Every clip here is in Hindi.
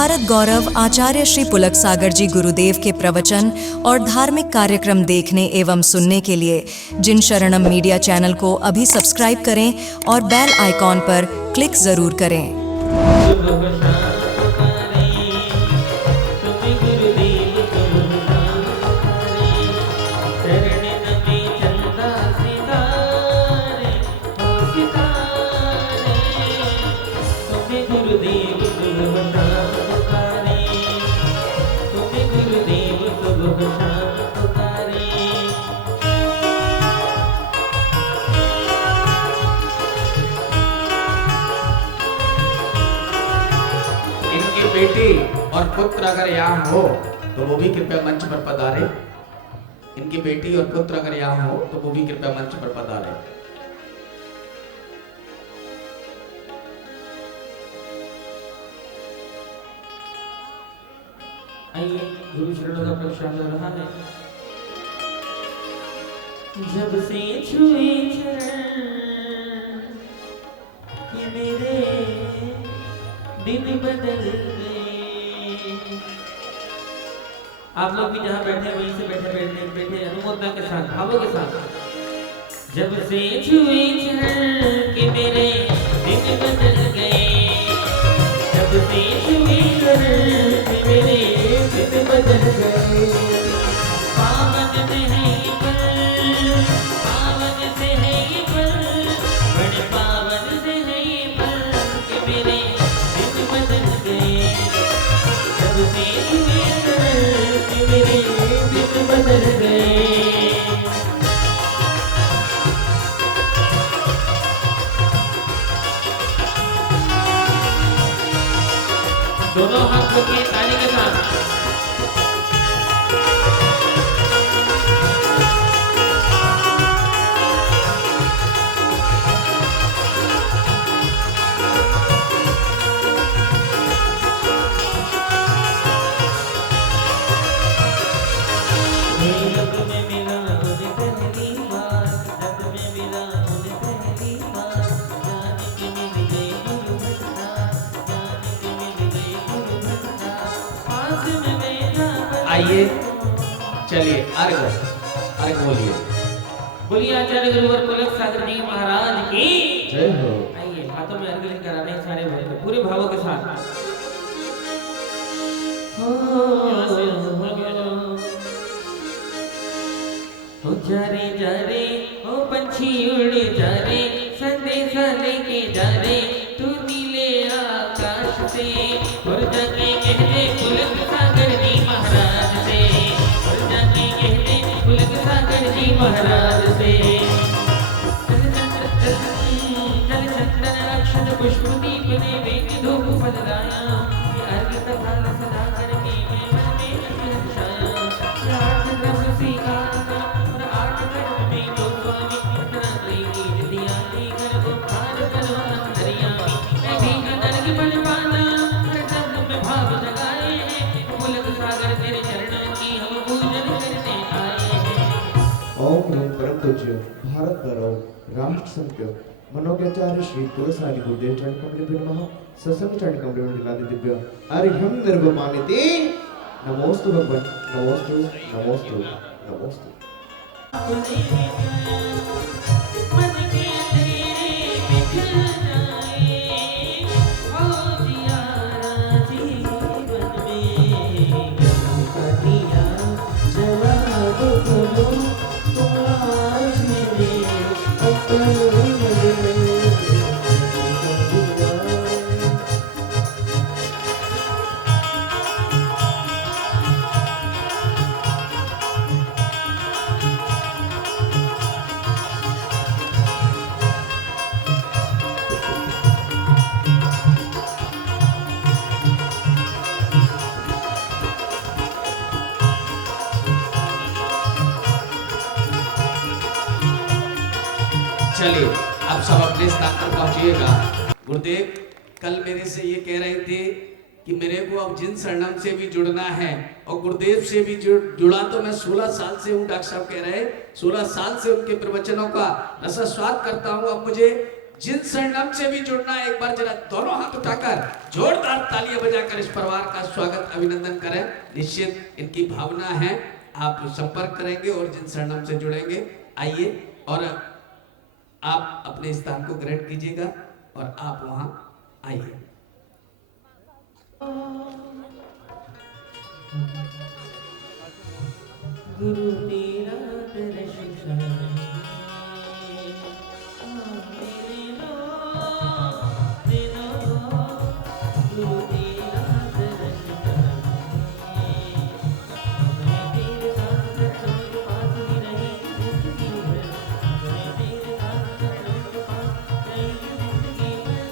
भारत गौरव आचार्य श्री पुलक सागर जी गुरुदेव के प्रवचन और धार्मिक कार्यक्रम देखने एवं सुनने के लिए जिन शरणम मीडिया चैनल को अभी सब्सक्राइब करें और बेल आइकॉन पर क्लिक जरूर करें। इनकी बेटी और पुत्र अगर यहाँ हो तो वो भी कृपया मंच पर पधारे। इनकी बेटी और पुत्र अगर यहाँ हो तो वो भी कृपया मंच पर पधारे। आइए, गुरु चरणों का प्रसाद हो रहा है। जब से छुए चरण ये मेरे दिन बदल गए। आप लोग भी जहाँ बैठे वहीं से बैठे अनुमोदना के साथ, भावों के साथ। जब से छुए चरण के मेरे दिन बदल गए। जब से छुए चरण के मेरे दिन बदल गए। पावन से है ये पल, पावन से है ये पल, बड़े पावन से है ये पल के मेरे दिन बदल गए। जब से छुए चरण के मेरे दिन बदल गए। दोनों हाथ के ताली के साथ आइए, चलिए अर्घ बोलिए। बोलिए आचार्य गुरुवर पुलक सागर जी महाराज की जय हो। आइए, हाथों में अर्घ लेकर आ रहे हैं सारे भक्त पूरे भावों के साथ। हो जा रे ओ पंछी उड़ जा रे, संदेशा लेके जा रे तू नीले आकाश से। और जाके कह दे पुलक सागर जी महाराज से, और जाके कह दे पुलक सागर जी महाराज से। जल चंदन अक्षत पुष्प दीप ने वेद धूप फल लाया। ये अर्घ कथा सदा करके मैं मन में अमृत छाया। ये आठ रस स्वीकार और आठ कर्म में तो स्वामी अपना की दिया कर उद्धार करवा दरिया। मैं भी अर्घ बल पाना में भाव जगाए हैं। पुलक सागर तेरे चरणों की हम पूजन करने आए हैं। ओम नमः परम पूज्य भारत गौरव राष्ट्र संत मनोज्ञाचार्य श्री तुलसारी गुरुदेव चरण कमल नमः। सत्संग चरण कमल निलादि दिव्य अर्घ्यम निर्वमानिते। नमोस्तु भगवान, नमोस्तु नमोस्तु नमोस्तु। मन के अंधेरे बिखर जाए, ओ जियारा जीवन में कटिया जवाब करो तो आज मेरे अपने चलिए, अब सब अपने स्थान पर पहुंचिएगा। गुरुदेव कल मेरे से ये कह रहे थे कि मेरे को अब जिन शरणम से भी जुड़ना है और गुरुदेव से भी जुड़ा तो मैं 16 साल से हूँ। डॉक्टर साहब कह रहे 16 साल से उनके प्रवचनों का रसास्वाद करता हूँ। अब मुझे जिन शरणम से भी जुड़ना है, एक बार जरा दोनों हाथ उठाकर जोरदार तालियां बजाकर इस परिवार का स्वागत अभिनंदन करें। निश्चित इनकी भावना है, आप संपर्क करेंगे और जिन शरणम से जुड़ेंगे। आइए और आप अपने स्थान को ग्रहण कीजिएगा और आप वहां आइए। गुरु तेरा दर्शन मेरे लो गुरु तेरा दर्शन मैं तेरे साथ के पास ही रहेगी जिंदगी भर। मैं तेरे साथ के पास रहेगी जिंदगी भर।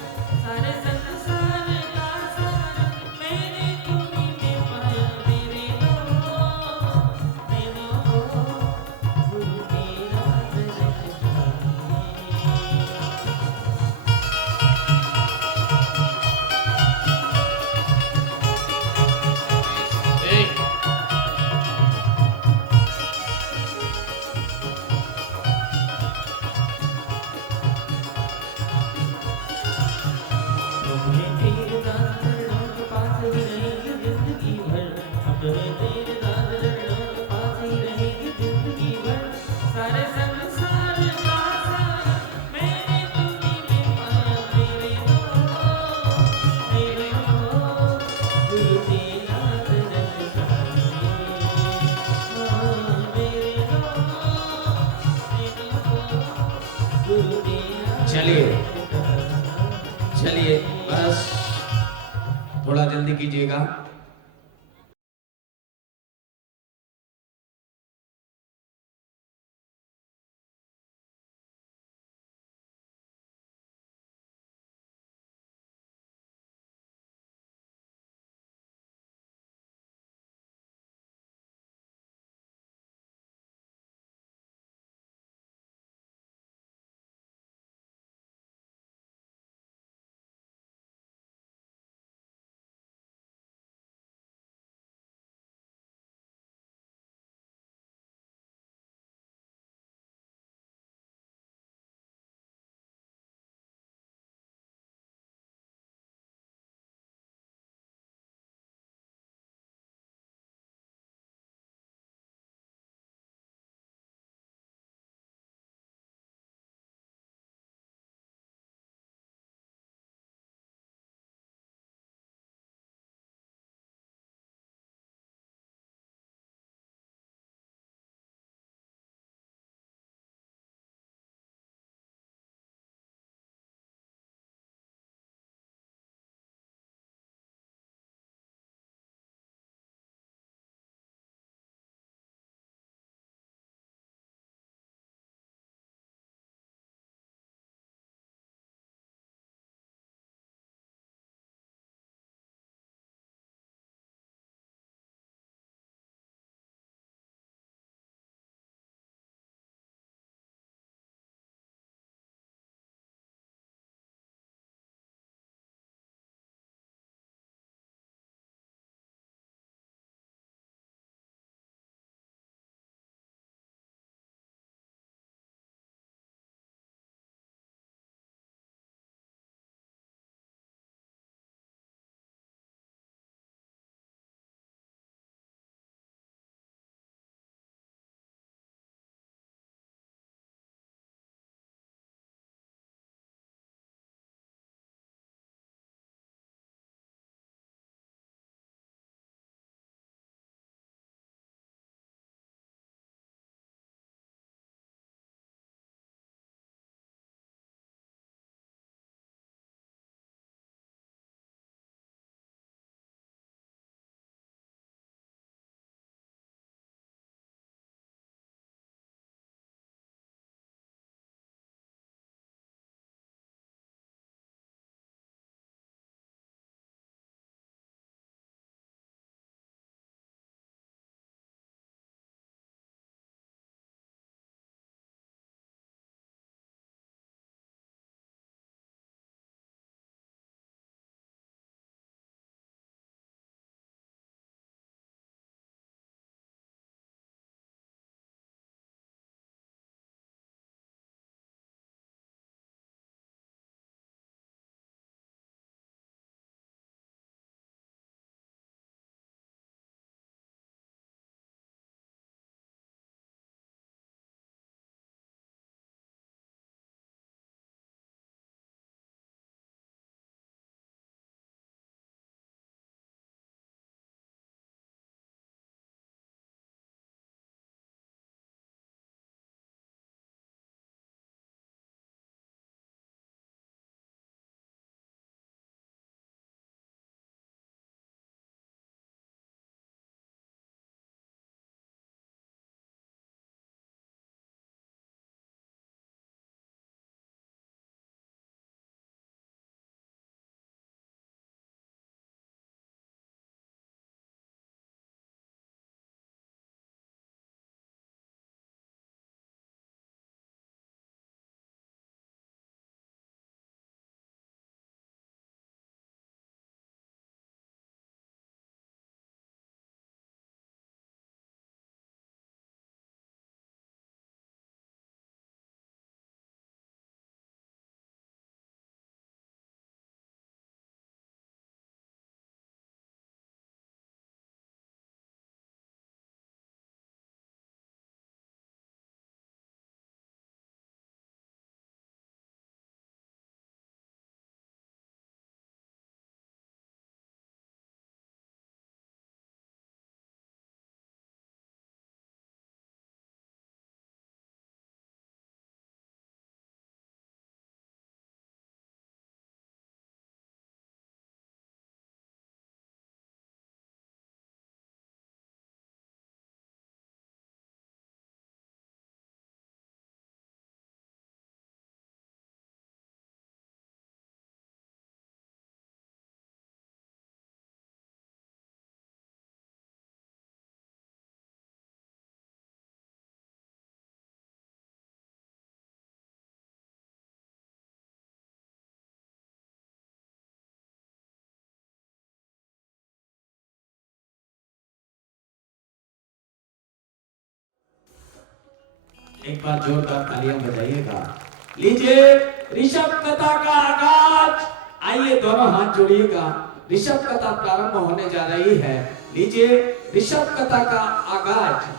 सारे संसार का सार मैंने तुम्हीं में पाया मेरे लो गुरु तेरा दर्शन मैं तेरे साथ के पास ही रहेगी जिंदगी भर। अब मैं तेरे साथ के पास ही रहेगी जिंदगी भर। सारे संसार का सार मैंने तुम्हीं में पाया मेरे हो गुरु तेरा दर्शन मेरे हो गुरु तेरा चलिए चलिए, बस थोड़ा जल्दी कीजिएगा। एक बार जोरदार तालियां बजाइएगा। लीजिए ऋषभ कथा का आगाज। आइए दोनों हाथ जोड़िएगा, ऋषभ कथा प्रारंभ होने जा रही है। लीजिए ऋषभ कथा का आगाज।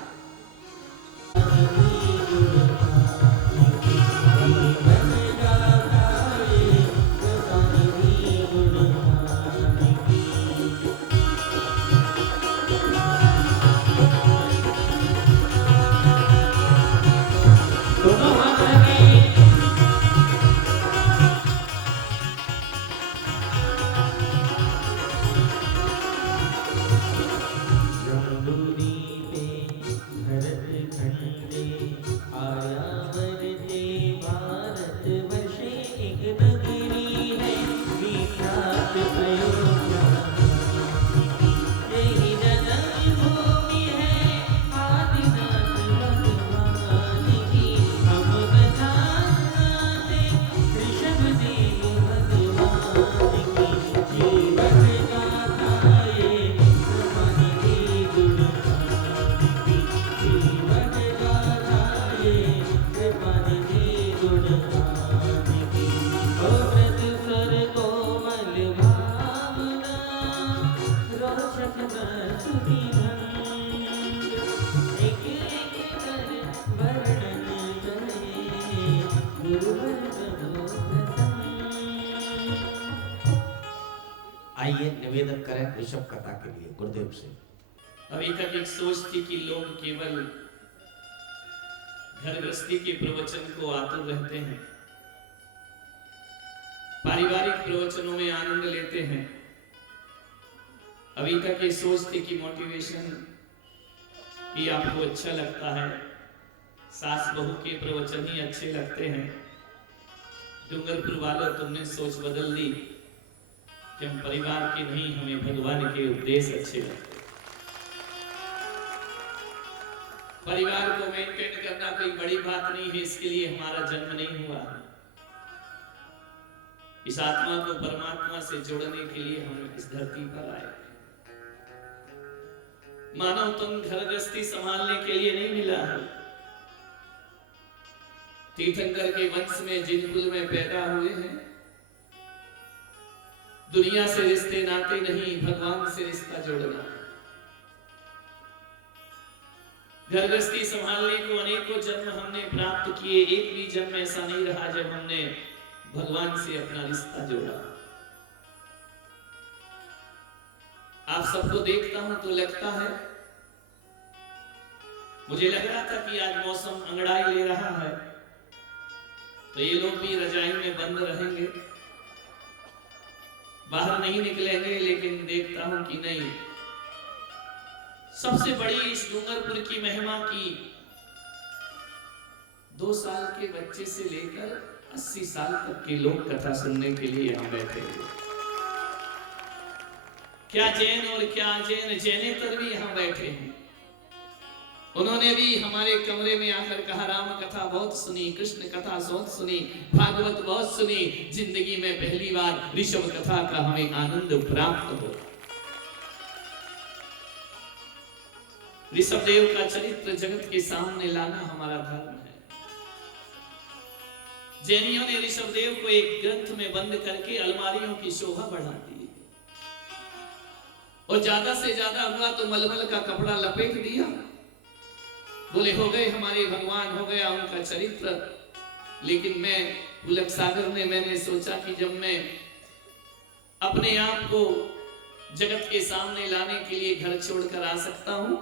आइए निवेदन करें ऋषभ कथा के लिए गुरुदेव से। अभी तक एक सोच थी कि लोग केवल घर गृहस्थी के प्रवचन को आतुर रहते हैं, पारिवारिक प्रवचनों में आनंद लेते हैं। अभी तक ये सोच थी कि मोटिवेशन ही आपको अच्छा लगता है, सास बहू के प्रवचन ही अच्छे लगते हैं। डूंगरपुर वालों, तुमने सोच बदल दी कि हम परिवार के नहीं, हमें भगवान के उपदेश अच्छे लगते हैं। परिवार को मेंटेन करना कोई बड़ी बात नहीं है, इसके लिए हमारा जन्म नहीं हुआ है। इस आत्मा को परमात्मा से जोड़ने के लिए हम इस धरती पर आए। मानव तुम घर गृहस्थी संभालने के लिए नहीं मिला है। तीर्थंकर के वंश में जिन कुल में पैदा हुए हैं, दुनिया से रिश्ते नाते नहीं, भगवान से रिश्ता जोड़ना। घर गृहस्थी संभालने को अनेकों जन्म हमने प्राप्त किए, एक भी जन्म ऐसा नहीं रहा जब हमने भगवान से अपना रिश्ता जोड़ा। आप सबको देखता हूं तो लगता है, मुझे लग रहा था कि आज मौसम अंगड़ाई ले रहा है तो ये लोग भी रजाई में बंद रहेंगे, बाहर नहीं निकलेंगे, लेकिन देखता हूं कि नहीं। सबसे बड़ी इस डूंगरपुर की महिमा की 2 साल के बच्चे से लेकर 80 साल तक के लोग कथा सुनने के लिए यहाँ बैठे हुए। क्या जैन और क्या अजैन, जैनेतर भी यहाँ बैठे हैं। उन्होंने भी हमारे कमरे में आकर कहा, राम कथा बहुत सुनी, कृष्ण कथा बहुत सुनी, भागवत बहुत सुनी, जिंदगी में पहली बार ऋषभ कथा का हमें आनंद प्राप्त हो। ऋषभ देव का चरित्र जगत के सामने लाना हमारा धर्म है। जैनियों ने ऋषभ देव को एक ग्रंथ में बंद करके अलमारियों की शोभा बढ़ा दी और ज्यादा से ज्यादा हुआ तो मलमल का कपड़ा लपेट दिया। बोले हो गए हमारे भगवान, हो गया उनका चरित्र। लेकिन मैं पुलक सागर में मैंने सोचा कि जब मैं अपने आप को जगत के सामने लाने के लिए घर छोड़कर आ सकता हूं,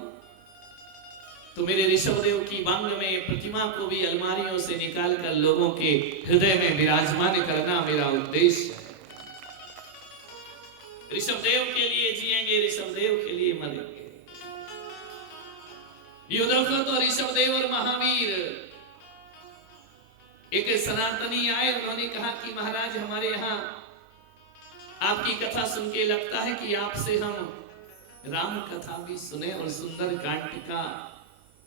तो मेरे ऋषभदेव की बांग में प्रतिमा को भी अलमारियों से निकालकर लोगों के हृदय में विराजमान करना मेरा उद्देश्य है। ऋषभदेव के लिए जिएंगे, ऋषभदेव के लिए मरेंगे। युद्धों तो ऋषभदेव और महावीर, एक सनातनी आए, उन्होंने कहा कि महाराज हमारे यहाँ आपकी कथा सुन के लगता है कि आपसे हम राम कथा भी सुने और सुंदर कांड का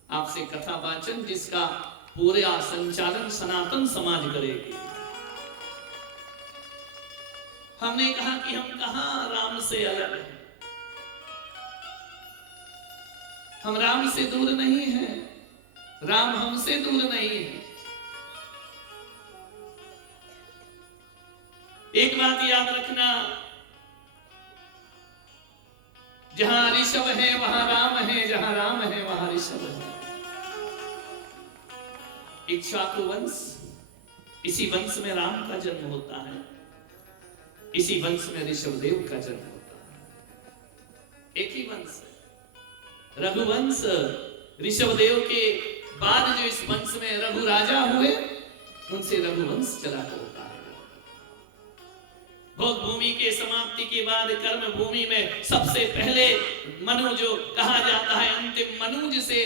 आपसे कथा वाचन, जिसका पूरा संचालन सनातन समाज करेगी। हमने कहा कि हम कहां राम से अलग हैं, हम राम से दूर नहीं हैं। राम हमसे दूर नहीं है। एक बात याद रखना, जहां ऋषभ है वहां राम है, जहां राम है वहां ऋषभ है। इक्ष्वाकु वंश, इसी वंश में राम का जन्म होता है, इसी वंश में ऋषभदेव का जन्म होता है। एक ही वंश है रघुवंश। ऋषभदेव के बाद जो इस वंश में रघु राजा हुए, उनसे रघुवंश चला करता है। भोग भूमि के समाप्ति के बाद कर्म भूमि में सबसे पहले मनु जो कहा जाता है, अंतिम मनु जिसे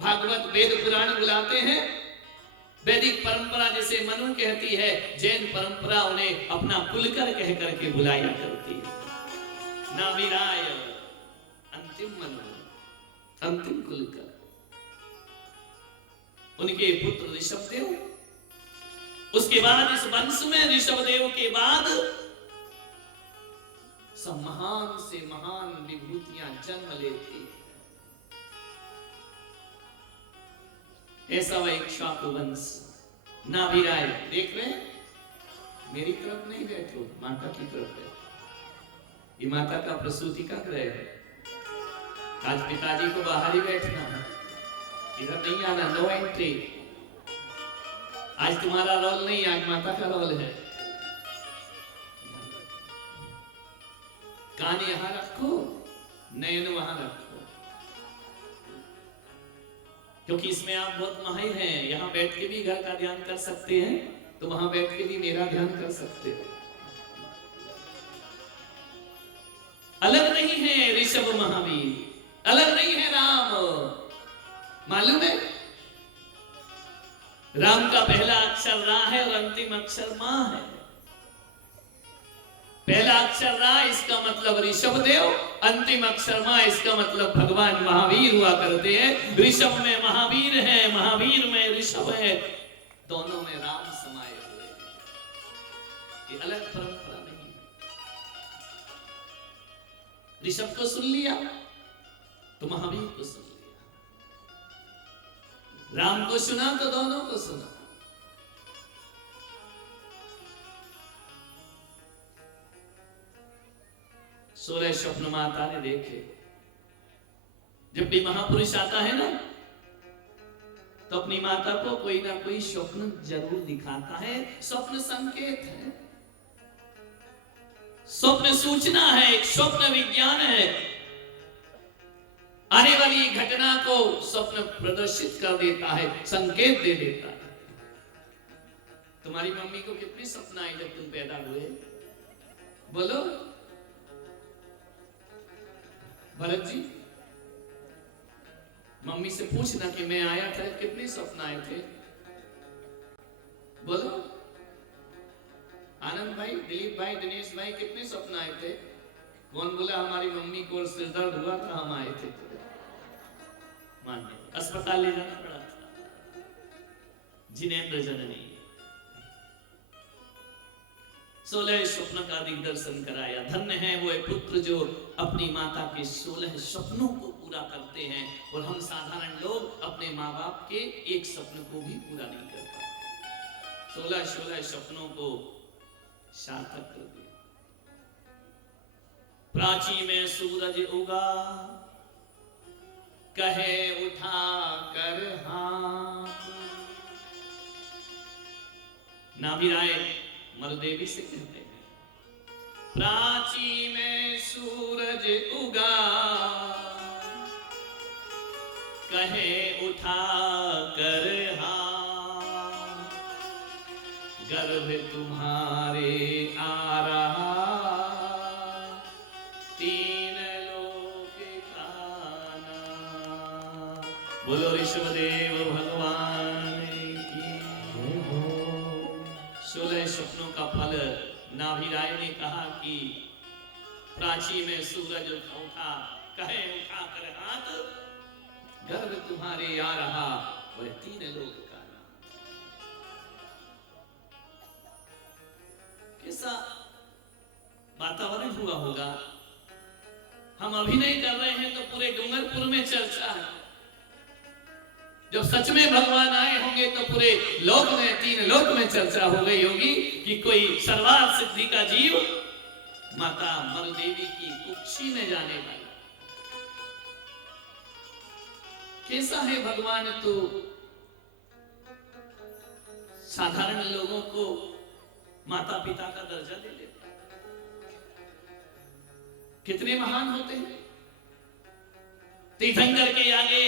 भागवत वेद पुराण बुलाते हैं, वैदिक परंपरा जिसे मनु कहती है, जैन परंपरा उन्हें अपना कुलकर कह करके बुलाया करती है। नाविराय अंतिम मनु, अंतिम कुलकर। उनके पुत्र ऋषभदेव। उसके बाद इस वंश में ऋषभदेव के बाद सब महान से महान विभूतियां जन्म लेती हैं। ऐसा वह इक्ष्वाकु वंश। नाभिराय देख रहे हैं, मेरी तरफ नहीं बैठो, माता की तरफ बैठो। ये माता का प्रसूति का ग्रह है। आज पिताजी को बाहर ही बैठना है, इधर नहीं आना, नो एंट्री। आज तुम्हारा रोल नहीं, आज माता का रोल है। कान यहां रखो, नयन वहां रखो, क्योंकि इसमें आप बहुत माहिर हैं। यहां बैठ के भी घर का ध्यान कर सकते हैं, तो वहां बैठ के भी मेरा ध्यान कर सकते हैं। अलग नहीं है ऋषभ महावीर, अलग नहीं है राम। मालूम है, राम का पहला अक्षर रा है और अंतिम अक्षर मां है। पहला अक्षर रा, इसका मतलब ऋषभदेव, अंतिम अक्षर मां, इसका मतलब भगवान महावीर हुआ करते हैं। ऋषभ में महावीर है, महावीर में ऋषभ है, दोनों में राम समाये हुए हैं। ये अलग परंपरा नहीं है। ऋषभ को सुन लिया तो महावीर को सुन लिया, राम को सुना तो दोनों को सुना। 16 स्वप्न माता ने देखे। जब भी महापुरुष आता है ना, तो अपनी माता को कोई ना कोई स्वप्न जरूर दिखाता है। स्वप्न संकेत है, स्वप्न सूचना है, एक स्वप्न विज्ञान है। आने वाली घटना को स्वप्न प्रदर्शित कर देता है, संकेत दे देता है। तुम्हारी मम्मी को कितने सपना आए जब तुम पैदा हुए? बोलो भरत जी, मम्मी से पूछना कि मैं आया था, कितने सपना आए थे? बोलो आनंद भाई, दिलीप भाई, दिनेश भाई, कितने सपना आए थे? कौन बोला हमारी मम्मी को सिर दर्द हुआ था, हम आए थे? मानिए, अस्पताल ले जाना पड़ा था। जिनेंद्र जननी 16 स्वप्न का दिग्दर्शन कराया। धन्य है वो पुत्र जो अपनी माता के 16 स्वप्नों को पूरा करते हैं, और हम साधारण लोग अपने माँ बाप के एक स्वप्न को भी पूरा नहीं कर पाते। 16 स्वप्नों को सार्थक कर दिया। प्राची में सूरज उगा, कहे उठा कर हाथ। नाभिराय मरुदेवी से कहते हैं, प्राची में सूरज उगा, कहे उठा कर हाथ। गर्भ तुम्हारे आ रहा, तीन लोक का नाथ। बोलो ऋषभदेव भगवान की। 16 स्वप्नों का फल नाभिराय ने कहा कि प्राची में सूरज उठा, कहे उठा कर हाथ। गर्भ तुम्हारे आ रहा, वह तीन लोक का नाथ। कैसा वातावरण हुआ होगा। हम अभिनय कर रहे हैं तो पूरे डूंगरपुर में चर्चा है। जब सच में भगवान आए होंगे तो पूरे लोक में, 3 लोक में चर्चा हो गई होगी कि कोई सर्वार्थ सिद्धि का जीव माता मरुदेवी की कुक्षी में जाने वाला। कैसा है भगवान, तो साधारण लोगों को माता पिता का दर्जा दे लेता है। कितने महान होते हैं। तीर्थंकर के आगे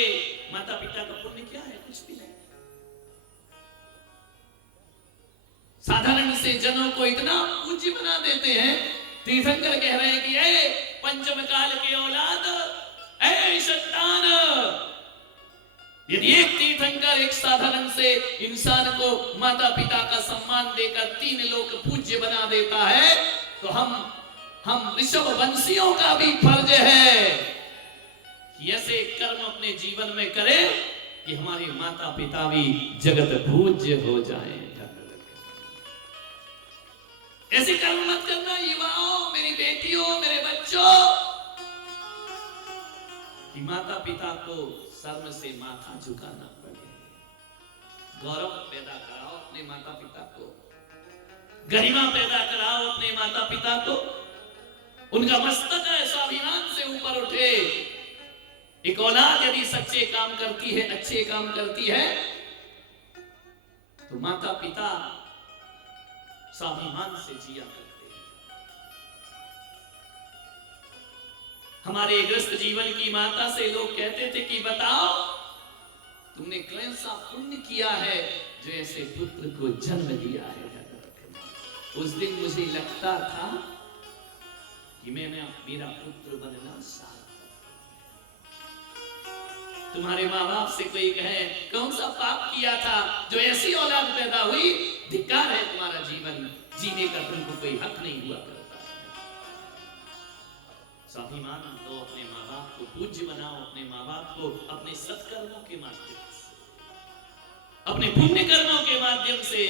माता पिता का पुण्य क्या है? कुछ भी नहीं। साधारण से जनों को इतना पूज्य बना देते हैं। तीर्थंकर कह रहे हैं कि ए पंचम काल के औलाद, ए संतान, यदि एक तीर्थंकर एक साधारण से इंसान को माता पिता का सम्मान देकर 3 लोक पूज्य बना देता है, तो हम ऋषभ वंशियों का भी फर्ज है कि ऐसे कर्म अपने जीवन में करें कि हमारे माता पिता भी जगत पूज्य हो जाएं। ऐसे कर्म मत करना युवाओं, मेरी बेटियों, मेरे बच्चों, कि माता पिता को शर्म से माथा झुकाना पड़े। गौरव पैदा कराओ अपने माता पिता को, गरिमा पैदा कराओ अपने माता पिता को, उनका मस्तक है स्वाभिमान से ऊपर उठे। एक औलाद यदि सच्चे काम करती है, अच्छे काम करती है, तो माता पिता स्वाभिमान से जिया करते हैं। हमारे ग्रस्त जीवन की माता से लोग कहते थे कि बताओ तुमने कौन सा पुण्य किया है जो ऐसे पुत्र को जन्म दिया है। उस दिन मुझे लगता था कि मेरा पुत्र बनना सार्थक। तुम्हारे माँ बाप से कोई कहे कौन सा पाप किया था जो ऐसी औलाद पैदा हुई, धिक्कार है तुम्हारा जीवन जीने का, तुमको कोई हक नहीं हुआ करता है। स्वाभिमान तो अपने माँ बाप को पूज्य बनाओ, अपने माँ बाप को अपने सत्कर्मों के माध्यम से, अपने पुण्य कर्मों के माध्यम से।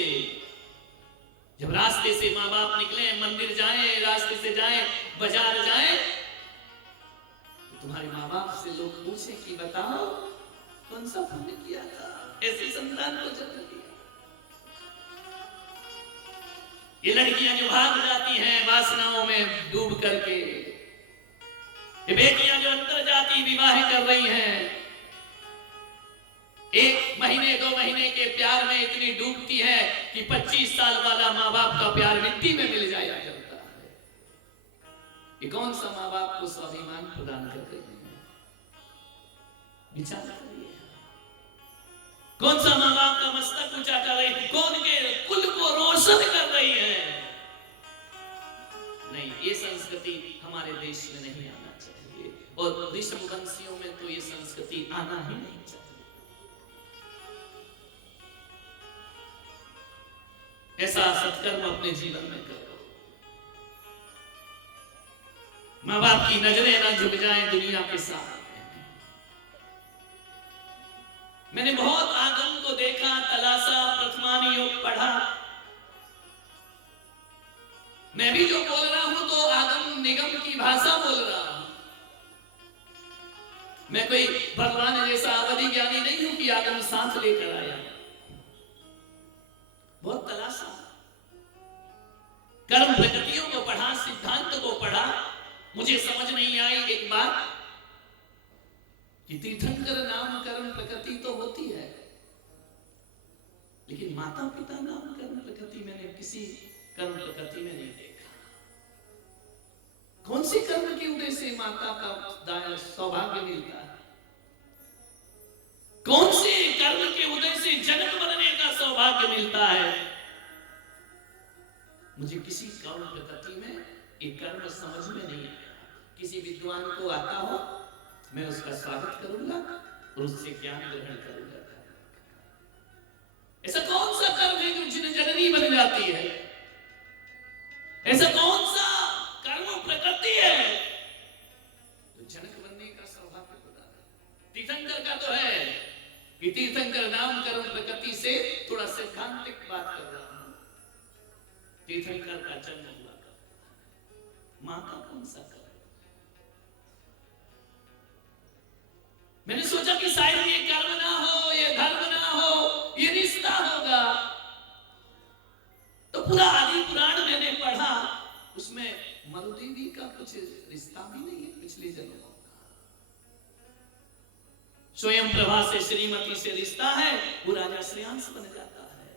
जब रास्ते से माँ बाप निकले, मंदिर जाएं, रास्ते से जाएं, बाजार जाएं, तो तुम्हारे माँ बाप से लोग पूछे कि बताओ कौन सा पुण्य किया था, ऐसी संतान को जन्म दिया। ये लड़कियां जो भाग जाती हैं वासनाओं में डूब करके, ये बेटियां जो अंतरजातीय विवाह कर रही हैं, 1 महीने 2 महीने के प्यार में इतनी डूबती है कि 25 साल वाला माँ बाप का प्यार मिट्टी में मिल जाया करता है। ये कौन सा माँ बाप को स्वाभिमान प्रदान कर रही है? विचार करिए। कौन सा माँ बाप का मस्तक ऊंचा कर रही है? कौन के कुल को रोशन कर रही है? नहीं, ये संस्कृति हमारे देश में नहीं आना चाहिए, और ऋषभ वंशियों में तो ये संस्कृति आना ही नहीं चाहिए। ऐसा सत्कर्म अपने जीवन में करो, माँ बाप की नजरें ना झुक जाएं दुनिया के साथ। मैंने बहुत आगम को देखा, तलाशा, प्रथमान योग पढ़ा। मैं भी जो बोल रहा हूं तो आगम निगम की भाषा बोल रहा हूं। मैं कोई भगवान जैसा अवधि ज्ञानी नहीं हूं कि आगम साथ लेकर आया। बहुत तलाशा, कर्म प्रकृतियों को पढ़ा, सिद्धांत को पढ़ा। मुझे समझ नहीं आई एक बात कि तीर्थंकर नाम कर्म प्रकृति तो होती है, लेकिन माता पिता नाम कर्म प्रकृति मैंने किसी कर्म प्रकृति में नहीं देखा। कौन सी कर्म के उदय से माता का सौभाग्य मिलता है? कौन से कर्म के उदय से जनक बनने का सौभाग्य मिलता है? मुझे किसी कर्म प्रकृति में ये कर्म समझ में नहीं आया। किसी विद्वान को आता हो, मैं उसका स्वागत करूंगा और उससे ज्ञान ग्रहण करूंगा। ऐसा कौन सा कर्म है जो जिन जननी बन जाती है? ऐसा कौन सा कर्म प्रकृति है जो जनक बनने का सौभाग्य प्रदान है? तीर्थंकर का तो है कि तीर्थंकर नाम कर्म प्रकृति से थोड़ा सैद्धांतिक बात कर रहा हूं। तीर्थंकर का जन्म हुआ, मां का कौन सा कर्म? मैंने सोचा कि शायद ये कर्म ना हो, ये धर्म स्वयं प्रभा से श्रीमती से रिश्ता है, वो राजा श्रेयांश बन जाता है।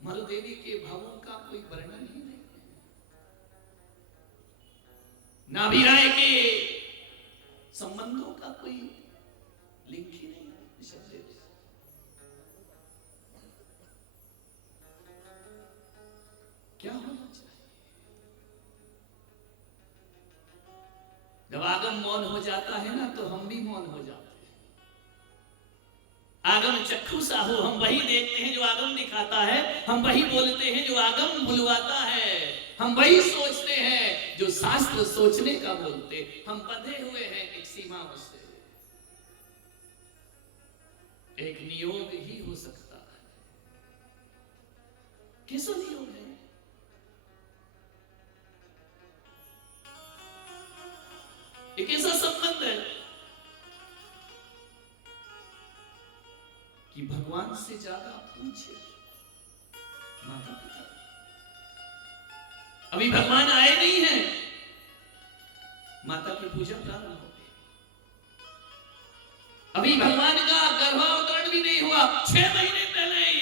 मरुदेवी के भावों का कोई वर्णन ही नहीं है। नाभिराय के संबंधों का कोई लिंक ही नहीं है ऋषभदेव से। क्या होना चाहिए? जब आगम मौन हो जाता है ना, तो हम भी मौन हो जाते हैं। आगम चक्षु साहू, हम वही देखते हैं जो आगम दिखाता है, हम वही बोलते हैं जो आगम बुलवाता है, हम वही सोचते हैं जो शास्त्र सोचने का बोलते। हम बंधे हुए हैं एक सीमाओं से। एक नियोग ही हो सकता है। कैसा नियोग है? एक ऐसा संबंध है कि भगवान से ज्यादा पूछे माता पिता। अभी भगवान आए नहीं हैं, माता की पूजा प्रारंभ हो गई। अभी भगवान का गर्भावतरण भी नहीं हुआ, 6 महीने पहले ही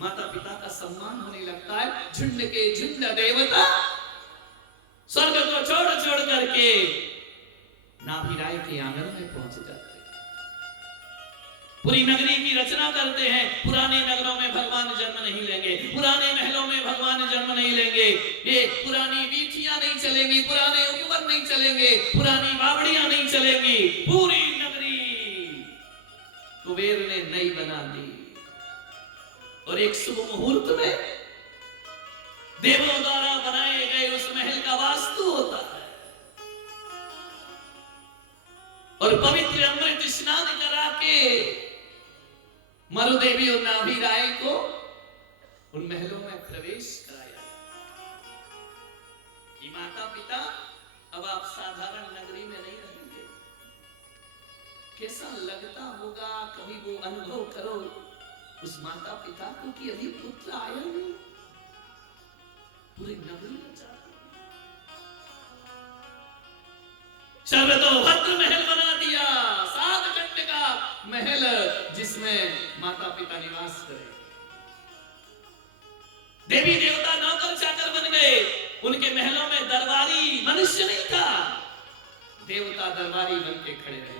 माता पिता का सम्मान होने लगता है। झुंड के झुंड देवता स्वर्ग को छोड़ छोड़ करके नाभिराय के आंगन में पहुंच जाते हैं। पूरी नगरी की रचना करते हैं। पुराने नगरों में भगवान जन्म नहीं लेंगे, पुराने महलों में भगवान जन्म नहीं लेंगे, ये पुरानी वीथियां नहीं चलेंगी, पुराने उपवन नहीं चलेंगे, पुरानी बावड़ियां नहीं चलेंगी। पूरी नगरी कुबेर ने नई बना दी। और एक शुभ मुहूर्त में देवों द्वारा बनाए गए उस महल का वास्तु होता है। और पवित्र अमृत स्नान करा के मरुदेवी और नाभिराय को उन महलों में प्रवेश कराया कि माता पिता अब आप साधारण नगरी में नहीं रहेंगे। कैसा लगता होगा, कभी वो अनुभव करो उस माता पिता को कि अभी पुत्र आया नहीं, पूरी नगरी में जा सर्वतोभद्र महल बना दिया, 7 खंड का महल जिसमें माता पिता निवास करें। देवी देवता नौकर चाकर बन गए। उनके महलों में दरबारी मनुष्य नहीं था, देवता दरबारी बन के खड़े रहे।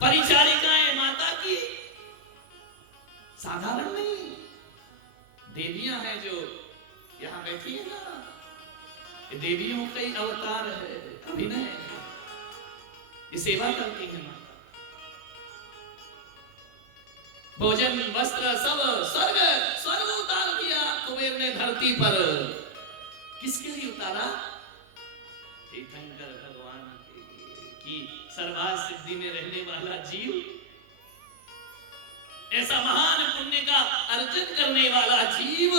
परिचारिकाएं माता की साधारण नहीं, देवियां हैं जो यहां बैठी है ना, ये देवियों का ही अवतार है, अभिनय है। ये सेवा करती है माता। भोजन वस्त्र सब स्वर्ग उतार दिया कुबेर ने धरती पर। किसके लिए उतारा? तीर्थंकर भगवान के लिए, कि सर्वा सिद्धि में रहने वाला जीव, ऐसा महान पुण्य का अर्जन करने वाला जीव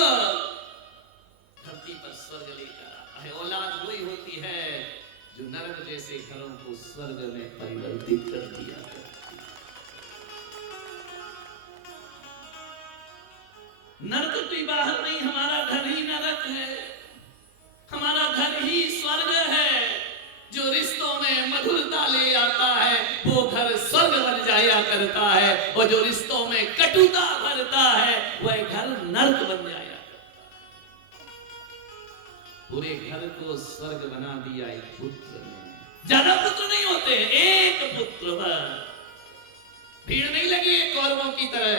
धरती पर स्वर्ग लेकर आता है। औलाद वही होती है जो नरक जैसे घरों को स्वर्ग में परिवर्तित कर दिया करती है। नरक कोई बाहर नहीं, हमारा घर ही नरक है, हमारा घर ही स्वर्ग है। जो रिश्तों में मधुरता ले आता है वो घर स्वर्ग बन जाया करता है, और जो रिश्तों में कटुता भरता है वह घर नरक बन जाया करता है। पूरे घर को स्वर्ग बना दिया एक पुत्र ने। ज्यादा पुत्र नहीं होते, एक पुत्र बस। भीड़ नहीं लगी है कौरवों की तरह,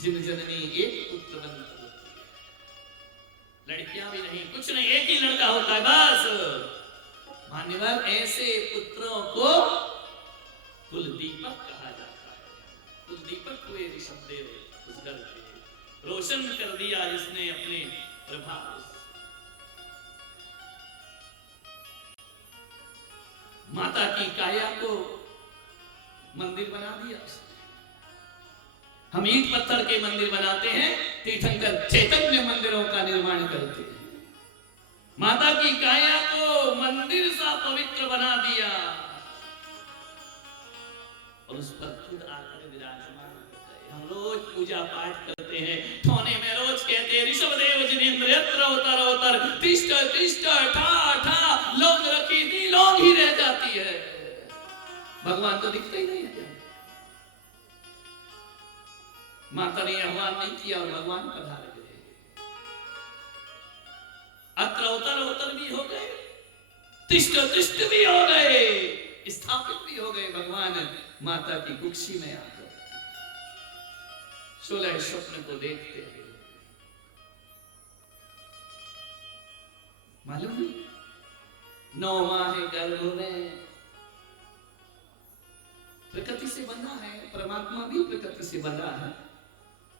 जिन जननी एक पुत्र बनकर होती है। लड़कियां भी नहीं, कुछ नहीं, एक ही लड़का होता है बस। मान्यवर, ऐसे पुत्रों को कुलदीपक कहा जाता है। कुलदीपक हुए ऋषभदेव उस घर के, रोशन कर दिया जिसने अपने प्रभाव से। माता की काया को मंदिर बना दिया उसने। हम ईंट पत्थर के मंदिर बनाते हैं, तीर्थंकर चैतन्य मंदिरों का निर्माण करते हैं। माता की काया को मंदिर सा पवित्र बना दिया और उस पर खुद आकर विराजमान होते हैं। हम रोज पूजा पाठ करते हैं, ठोने में रोज कहते हैं ऋषभदेव जिनेन्द्र यत्र अवतर अवतर तिष्ठ तिष्ठ ठा ठा, लौंग रखी थी लौंग ही रह जाती है। भगवान तो दिखते ही नहीं है। माता ने आह्वान नहीं किया और भगवान पधार गए। अत्र उतर उतर भी हो गए, तिष्ठ तिष्ठ भी हो गए, स्थापित भी हो गए भगवान माता की कुक्षी में आकर। 16 स्वप्न को देखते हुए मालूम है 9 माह गर्भ में प्रकृति से बंधा है, परमात्मा भी प्रकृति से बंधा है,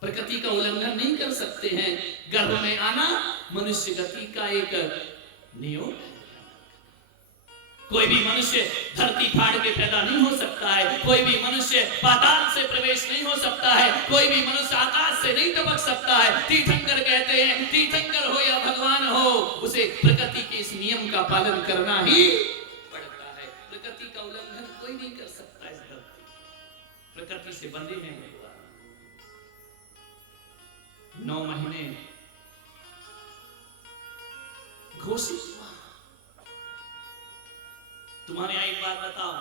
प्रकृति का उल्लंघन नहीं कर सकते हैं। गर्भ में आना मनुष्य गति का एक नियोग है। कोई भी मनुष्य धरती फाड़ के पैदा नहीं हो सकता है, कोई भी मनुष्य पाताल से प्रवेश नहीं हो सकता है, कोई भी मनुष्य आकाश से नहीं टपक सकता है। तीर्थंकर कहते हैं तीर्थंकर हो या भगवान हो, उसे प्रकृति के इस नियम का पालन करना ही पड़ता है। प्रकृति का उल्लंघन कोई नहीं कर सकता। इस धरती प्रकृति से बंधे हैं भगवान। 9 महीने घोषित हुआ। तुम्हारे यहाँ एक बात बताओ,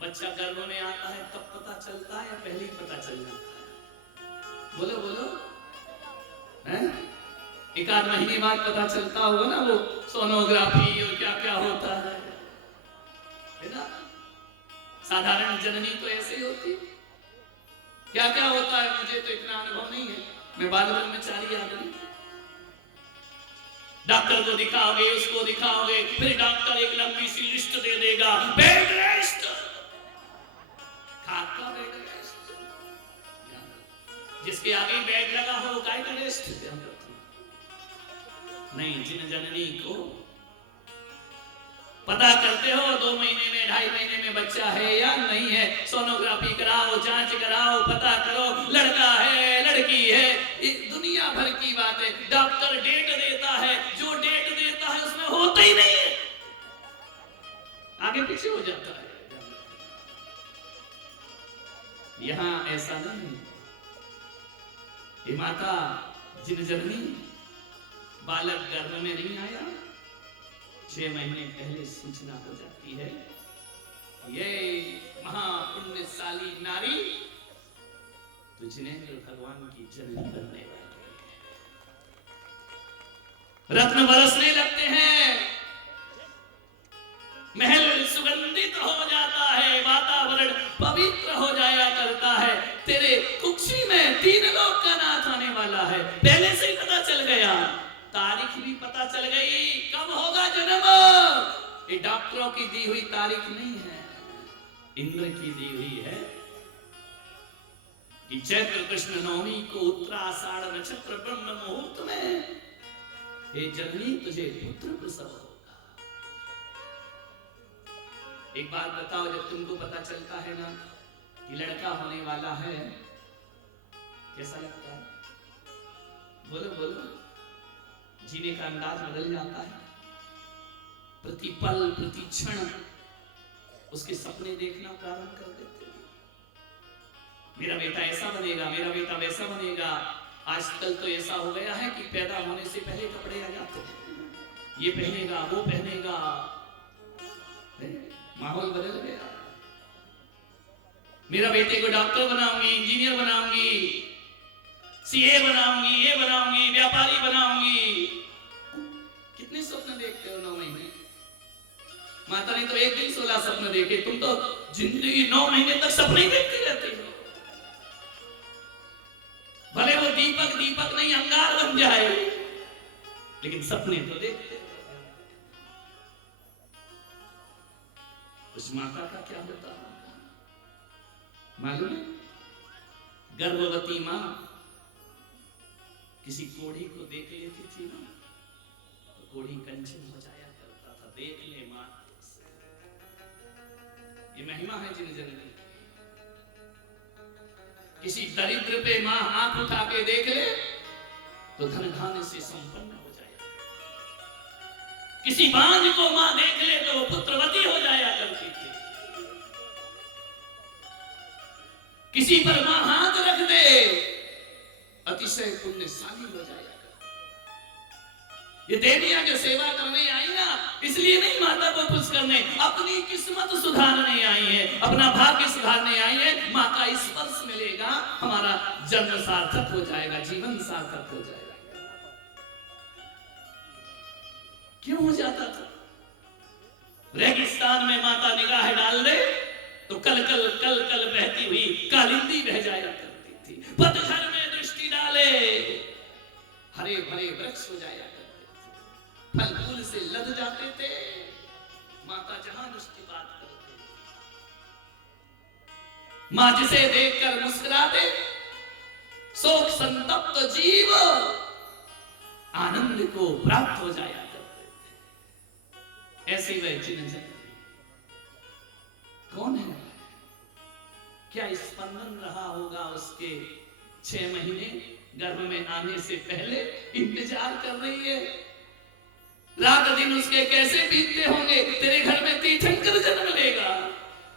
बच्चा गर्भ में आता है तब पता चलता है या पहले ही पता चल जाता है? बोलो बोलो, हैं? 1 आध महीने बाद पता चलता होगा ना, वो सोनोग्राफी और क्या क्या होता है ना। साधारण जननी तो ऐसे ही होती, क्या क्या होता है मुझे तो इतना अनुभव नहीं है, मैं बाद में 4 आदमी। डॉक्टर को दिखाओगे, उसको दिखाओगे, फिर डॉक्टर एक लंबी सी लिस्ट दे देगा, बेड रेस्ट, खाका बेड रेस्ट। जिसके आगे बेड लगा हो वो काय का रेस्ट नहीं। जिन जननी को पता करते हो 2 महीने में 2.5 महीने में बच्चा है या नहीं है, सोनोग्राफी कराओ, जांच कराओ, पता करो लड़का है लड़की है, दुनिया भर की बात है। डॉक्टर डेट देता है, जो डेट देता है उसमें होता ही नहीं है, आगे पीछे हो जाता है। यहां ऐसा नहीं। ये माता जिन जननी बालक गर्भ में नहीं आया, 6 महीने पहले सूचना हो जाती है, ये महापुण्यशाली नारी तुझने भगवान की जननी बनने वाली। रत्न बरसने लगते हैं, महल सुगंधित हो जाता है, वातावरण पवित्र हो जाया करता है। तेरे कुक्षी में 3 लोक का नाथ आने वाला है, पहले से ही पता चल गया, तारीख भी पता चल गई, कब होगा जन्म। ये डॉक्टरों की दी हुई तारीख नहीं है, इंद्र की दी हुई है कि चैत्र कृष्ण नवमी को उत्तराषाढ़ नक्षत्र ब्रह्म मुहूर्त में हे जननी तुझे पुत्र प्रसव होगा। एक बात बताओ, जब तुमको पता चलता है ना कि लड़का होने वाला है, कैसा लगता है? बोलो बोलो, जीने का अंदाज बदल जाता है। प्रति पल प्रति क्षण उसके सपने देखना प्रारंभ कर देते हैं। मेरा बेटा ऐसा बनेगा, मेरा बेटा वैसा बनेगा। आजकल तो ऐसा हो गया है कि पैदा होने से पहले कपड़े आ जाते हैं, ये पहनेगा वो पहनेगा, माहौल बदल गया। मेरा बेटे को डॉक्टर बनाऊंगी, इंजीनियर बनाऊंगी, सीए बनाऊंगी, ये बनाऊंगी, व्यापारी बनाऊंगी। कितने स्वप्न देखते हो 9 महीने? माता ने तो एक दिन 16 सपने देखे, तुम तो जिंदगी 9 महीने तक सपने ही देखती रहती हो। भले वो दीपक दीपक नहीं अंगार बन जाए, लेकिन सपने तो देखते। उस माता का क्या होता है मालूम है? गर्भवती मां किसी कोढ़ी को देख लेती थी ना, तो कोढ़ी कंचन हो जाया करता था। देख ले मां, ये महिमा है जिन जननी। किसी दरिद्र पे मां आंख उठा के देख ले तो धन धान्य से संपन्न हो जाए। किसी बांझ को मां देख ले तो वो पुत्रवती हो जाया करती थी। किसी पर मां हाथ रख दे अतिशय पुण्यशाली हो जाया कर। ये देवियां जो सेवा करने आई ना, इसलिए नहीं माता को खुश करने, अपनी किस्मत सुधारने आई है, अपना भाग्य सुधारने आई है। माँ का स्पर्श मिलेगा, हमारा जन्म सार्थक हो जाएगा, जीवन सार्थक हो जाएगा। क्यों हो जाता था? रेगिस्तान में माता निगाह डाल दे तो कल कल कल कल बहती हुई कालिंदी बह जाया करती थी। पतझड़ में दृष्टि डाले हरे भरे वृक्ष हो जाया करते थे, फल फूल से लद जाते थे। माता जहां दृष्टिपात करते, मां जिसे देखकर मुस्कुरा दे, शोक संतप्त जीव आनंद को प्राप्त हो जाया करते थे। ऐसी वह चिन्ह कौन है? क्या स्पंदन रहा होगा उसके 6 महीने गर्भ में आने से पहले? इंतजार कर रही है। रात दिन उसके कैसे बीतते होंगे। तेरे घर में तीर्थंकर जन्म लेगा,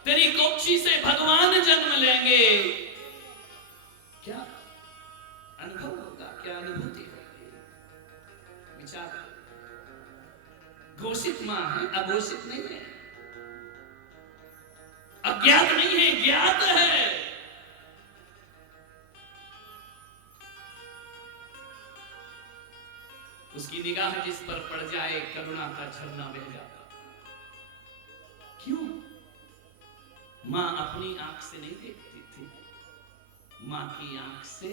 तेरी कोक्षी से भगवान जन्म लेंगे। क्या अनुभव होगा, क्या अनुभूति होगी? विचार। घोषित मां है, अघोषित नहीं है, अज्ञात नहीं है, ज्ञात है। उसकी निगाह जिस पर पड़ जाए करुणा का झरना बह जाता। क्यों? मां अपनी आंख से नहीं देखती थी, मां की आंख से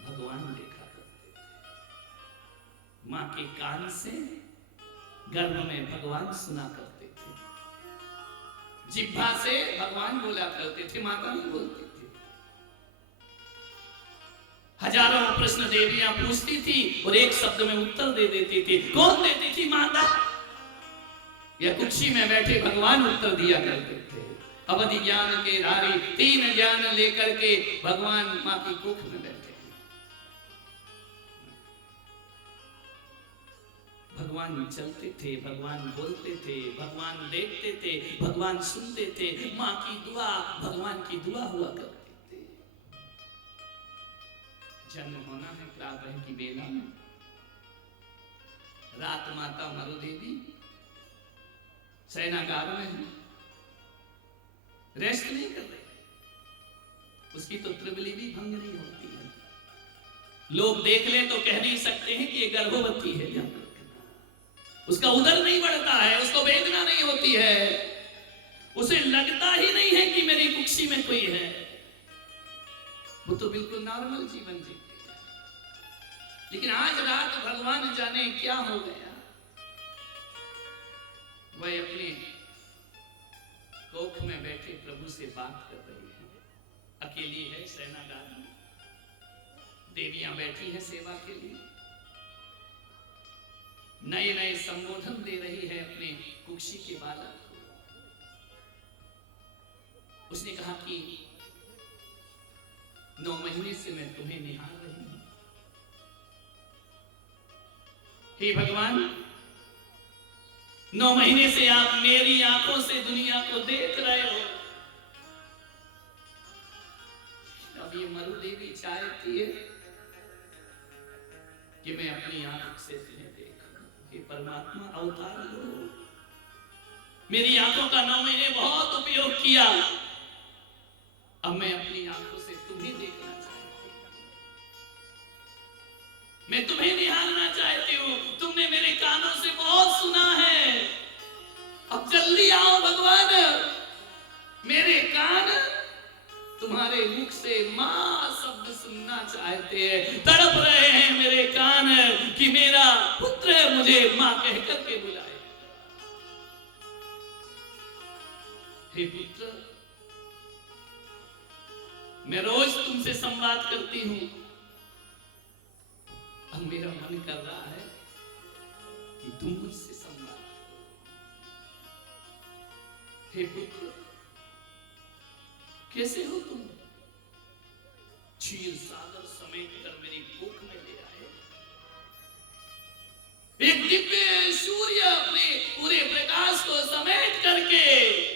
भगवान देखा करते थे। मां के कान से गर्भ में भगवान सुना करते थे, जिह्वा से भगवान बोला करते थे, माता नहीं बोलती थी। हजारों प्रश्न देवियां पूछती थी और एक शब्द में उत्तर दे देती थी। कौन देती थी? माता या कुक्षी में बैठे भगवान उत्तर दिया करते थे। अवधि ज्ञान के धारी 3 ज्ञान लेकर के भगवान मां की कुख में बैठे। भगवान चलते थे, भगवान बोलते थे, भगवान देखते थे, भगवान सुनते थे। मां की दुआ भगवान की दुआ हुआ करती थी। जन्म होना है प्रातः की बेला में। रात माता मरु देवी शयनागार में है, रेस्ट नहीं कर रही। उसकी तो त्रिबली भी भंग नहीं होती है। लोग देख ले तो कह नहीं सकते हैं कि ये गर्भवती है। उसका उदर नहीं बढ़ता है, उसको वेदना नहीं होती है, उसे लगता ही नहीं है कि मेरी कुक्षी में कोई है। वो तो बिल्कुल नॉर्मल जीवन जीती है। लेकिन आज रात भगवान जाने क्या हो गया। वह अपने कोख में बैठे प्रभु से बात कर रही है। अकेली है शयनागार में, देवियां बैठी हैं सेवा के लिए, नए नए संबोधन दे रही है अपने कुक्षी के बालक को। उसने कहा कि 9 महीने से मैं तुम्हें निहार रही हूं। हे भगवान, 9 महीने से आप मेरी आंखों से दुनिया को देख रहे हो। अब ये मरु देवी चाहती है कि मैं अपनी आंख से तुम्हें देखूं। हे परमात्मा, अवतार लो। मेरी आंखों का 9 महीने बहुत उपयोग किया, अब मैं अपनी आंखों से तुम्हें देखना चाहती हूं, मैं तुम्हें निहारना चाहती हूं। तुमने मेरे कानों से बहुत सुना है, अब जल्दी आओ भगवान। मेरे कान तुम्हारे मुख से मां शब्द सुनना चाहते हैं, तड़प रहे हैं मेरे कान कि मेरा पुत्र है, मुझे मां कह करके बुलाए। हे पुत्र, मैं रोज तुमसे संवाद करती हूं, अब मेरा मन कर रहा है कि तुम मुझसे संवाद करो। हे पुत्र, कैसे हो तुम? क्षीर सागर समेट कर मेरी कुख में ले आए। एक दिव्य सूर्य अपने पूरे प्रकाश को समेट करके,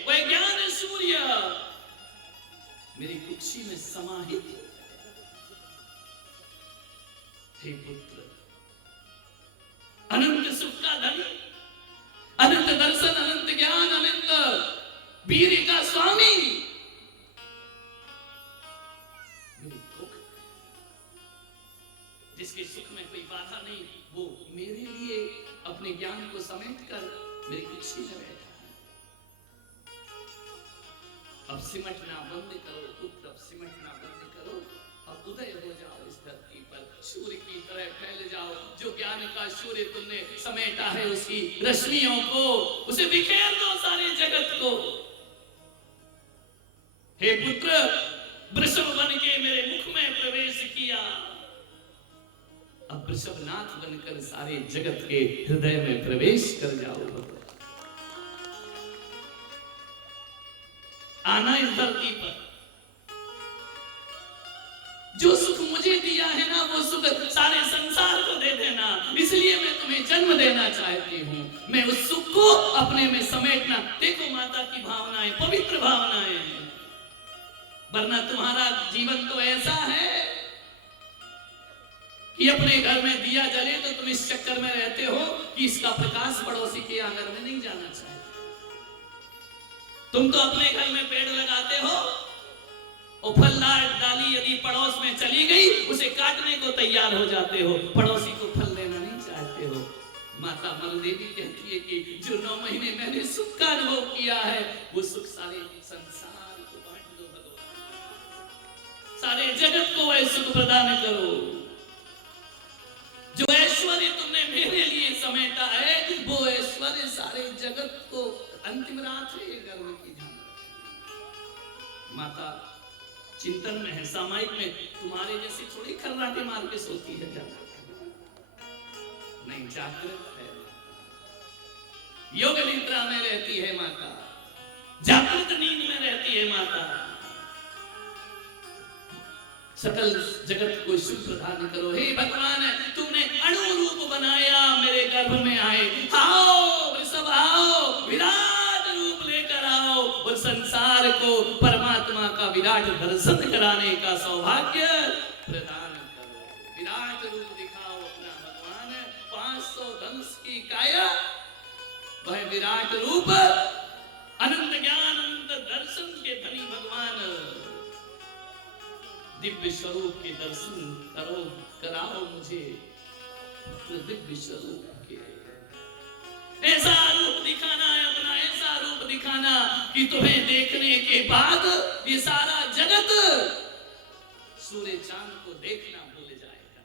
वह ज्ञान सूर्य मेरी कुक्षी में समाहित हो गया। हे पुत्र, अनंत सुख का धन, वीर का स्वामी मेरी कोख, जिसके सुख में कोई बाधा नहीं, वो मेरे लिए अपने ज्ञान को समेटकर मेरी कुर्सी में बैठा है। अब सिमटना बंद करो पुत्र, अब सिमटना बंद करो, अब उदय हो जाओ इस धरती पर, सूर्य की तरह फैल जाओ। जो ज्ञान का सूर्य तुमने समेटा है उसकी रश्मियों को, उसे बिखेर दो सारे जगत को। हे पुत्र, वृषभ बन के मेरे मुख में प्रवेश किया, अब वृषभनाथ बनकर सारे जगत के हृदय में प्रवेश कर जाओ। आना इस धरती पर, जो सुख मुझे दिया है ना वो सुख सारे संसार को दे देना, इसलिए मैं तुम्हें जन्म देना चाहती हूँ। मैं उस सुख को अपने में समेटना। देखो माता की भावनाएं पवित्र भावनाएं हैं, वरना तुम्हारा जीवन तो ऐसा है कि अपने घर में दिया जले तो तुम इस चक्कर में रहते हो कि इसका प्रकाश पड़ोसी के आंगन में नहीं जाना चाहिए। तुम तो अपने घर में पेड़ लगाते हो और फलदार डाली यदि पड़ोस में चली गई उसे काटने को तैयार हो जाते हो, पड़ोसी को फल देना नहीं चाहते हो। माता मलदेवी कहती है कि जो 9 महीने मैंने सुख का अनुभव किया है वो सुख सारे संसार को बांट दो भगवान, सारे जगत को वह सुख प्रदान करो। जो ऐश्वर्य तुमने मेरे लिए समेटा है वो ऐश्वर्य सारे जगत को अंतिम रात्रि गर्भ की ध्यान रखें। माता चिंतन में है, सामायिक में तुम्हारे जैसे थोड़ी खर्राटे मार के सोती है, नहीं जागृत है, योग निद्रा में रहती है माता, जागृत नींद में रहती है माता। सकल जगत को सुख प्रदान करो। हे भगवान, तुमने अणु रूप बनाया, मेरे गर्भ में आए, आओ वृषभ आओ, विराट रूप लेकर आओ और संसार को परमात्मा का विराट दर्शन कराने का सौभाग्य प्रदान करो। विराट रूप दिखाओ अपना भगवान, 500 धनुष की काया, वह विराट रूप, अनंत ज्ञान अनंत दर्शन के धनी भगवान, दिव्य स्वरूप के दर्शन करो, कराओ मुझे दिव्य स्वरूप के। ऐसा रूप दिखाना है अपना, ऐसा रूप दिखाना कि तुम्हें देखने के बाद ये सारा जगत सूर्य चांद को देखना भूल जाएगा।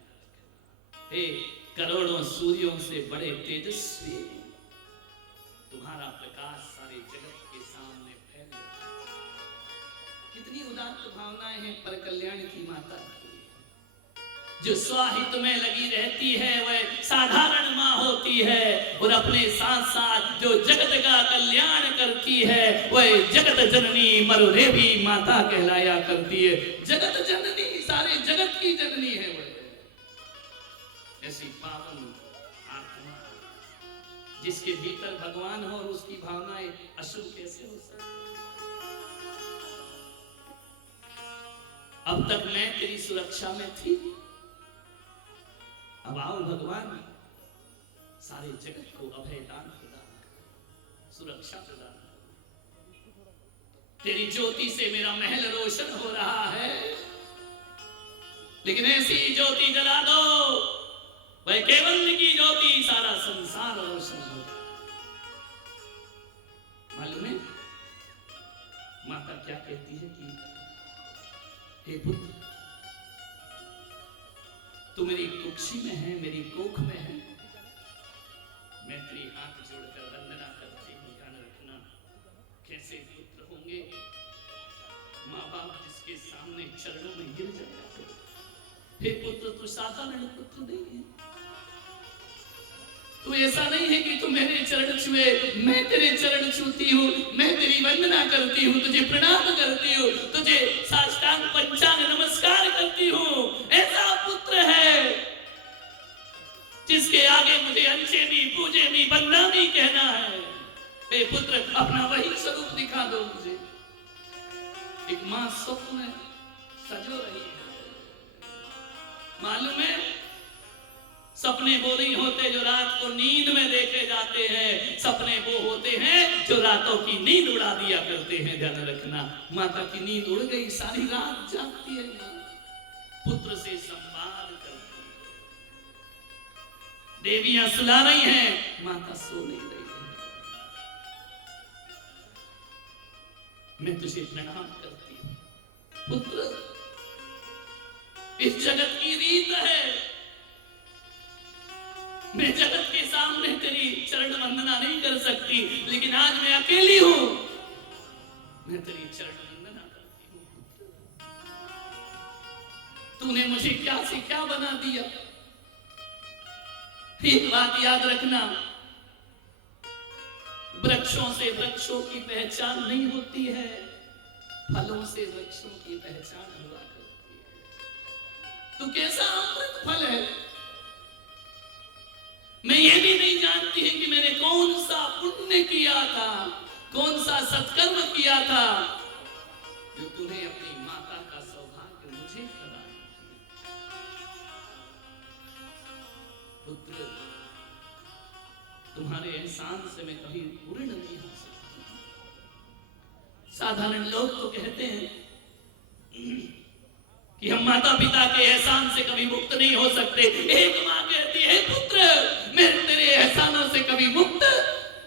हे करोड़ों सूर्यों से बड़े तेजस्वी, तुम्हारा प्रकाश सारे जगत के सामने फैल जाए। कितनी उदात्त भावनाएं हैं पर कल्याण की माता की। जो स्वाहित में लगी रहती है वह साधारण माँ होती है, और अपने साथ साथ जो जगत का कल्याण करती है वह जगत जननी मरुदेवी माता कहलाया करती है। जगत जननी, सारे जगत की जननी है वह। ऐसी पावन आत्मा जिसके भीतर भगवान हो और उसकी भावनाएं अशुभ कैसे हो सकती। अब तक मैं तेरी सुरक्षा में थी, अब आओ भगवान, सारे जगत को अभय दान प्रदान कर, सुरक्षा प्रदान कर। तेरी ज्योति से मेरा महल रोशन हो रहा है, लेकिन ऐसी ज्योति जला दो वह केवल की ज्योति सारा संसार रोशन हो। मालूम है माता क्या कहती है कि हे पुत्र, तू मेरी कुक्षी में है, मेरी कोख में है, मैं तेरी हाथ जोड़कर वंदना करती हूँ। ध्यान रखना कैसे पुत्र होंगे माँ बाप जिसके सामने चरणों में गिर जाते। हे पुत्र, तू साधारण पुत्र नहीं है, तो ऐसा नहीं है कि तू मेरे चरण छुए, मैं तेरे चरण छूती हूँ, मैं तेरी वंदना करती हूँ, तुझे प्रणाम करती हूँ, तुझे साष्टांग पंचांग नमस्कार करती हूँ। ऐसा पुत्र है जिसके आगे मुझे अंशेमी पूजेमी बंदामी कहना है। हे पुत्र, अपना वही स्वरूप दिखा दो मुझे। एक माँ स्वप्न में सजो रही है, मालूम है सपने वो नहीं होते जो रात को नींद में देखे जाते हैं, सपने वो होते हैं जो रातों की नींद उड़ा दिया करते हैं। ध्यान रखना, माता की नींद उड़ गई, सारी रात जागती है, पुत्र से संवाद करती है। देवियां सुला रही हैं, माता सो नहीं रही है। मैं तुझे प्रणाम करती हूं पुत्र, इस जगत की रीत है, मैं जगत के सामने तेरी चरण वंदना नहीं कर सकती, लेकिन आज मैं अकेली हूं, मैं तेरी चरण वंदना करती हूं। तूने मुझे क्या से क्या बना दिया। एक बात याद रखना, वृक्षों से वृक्षों की पहचान नहीं होती है, फलों से वृक्षों की पहचान हुआ करती है। तू कैसा अमृत फल है। मैं ये भी नहीं जानती है कि मैंने कौन सा पुण्य किया था, कौन सा सत्कर्म किया था, जो तूने अपनी माता का सौभाग्य मुझे प्रदान किया। पुत्र, तुम्हारे एहसान से मैं कभी पूर्ण नहीं हो सकती। साधारण लोग तो कहते हैं कि हम माता पिता के एहसान से कभी मुक्त नहीं हो सकते। एक मां कहती है, पुत्र मैं तेरे एहसानों से कभी मुक्त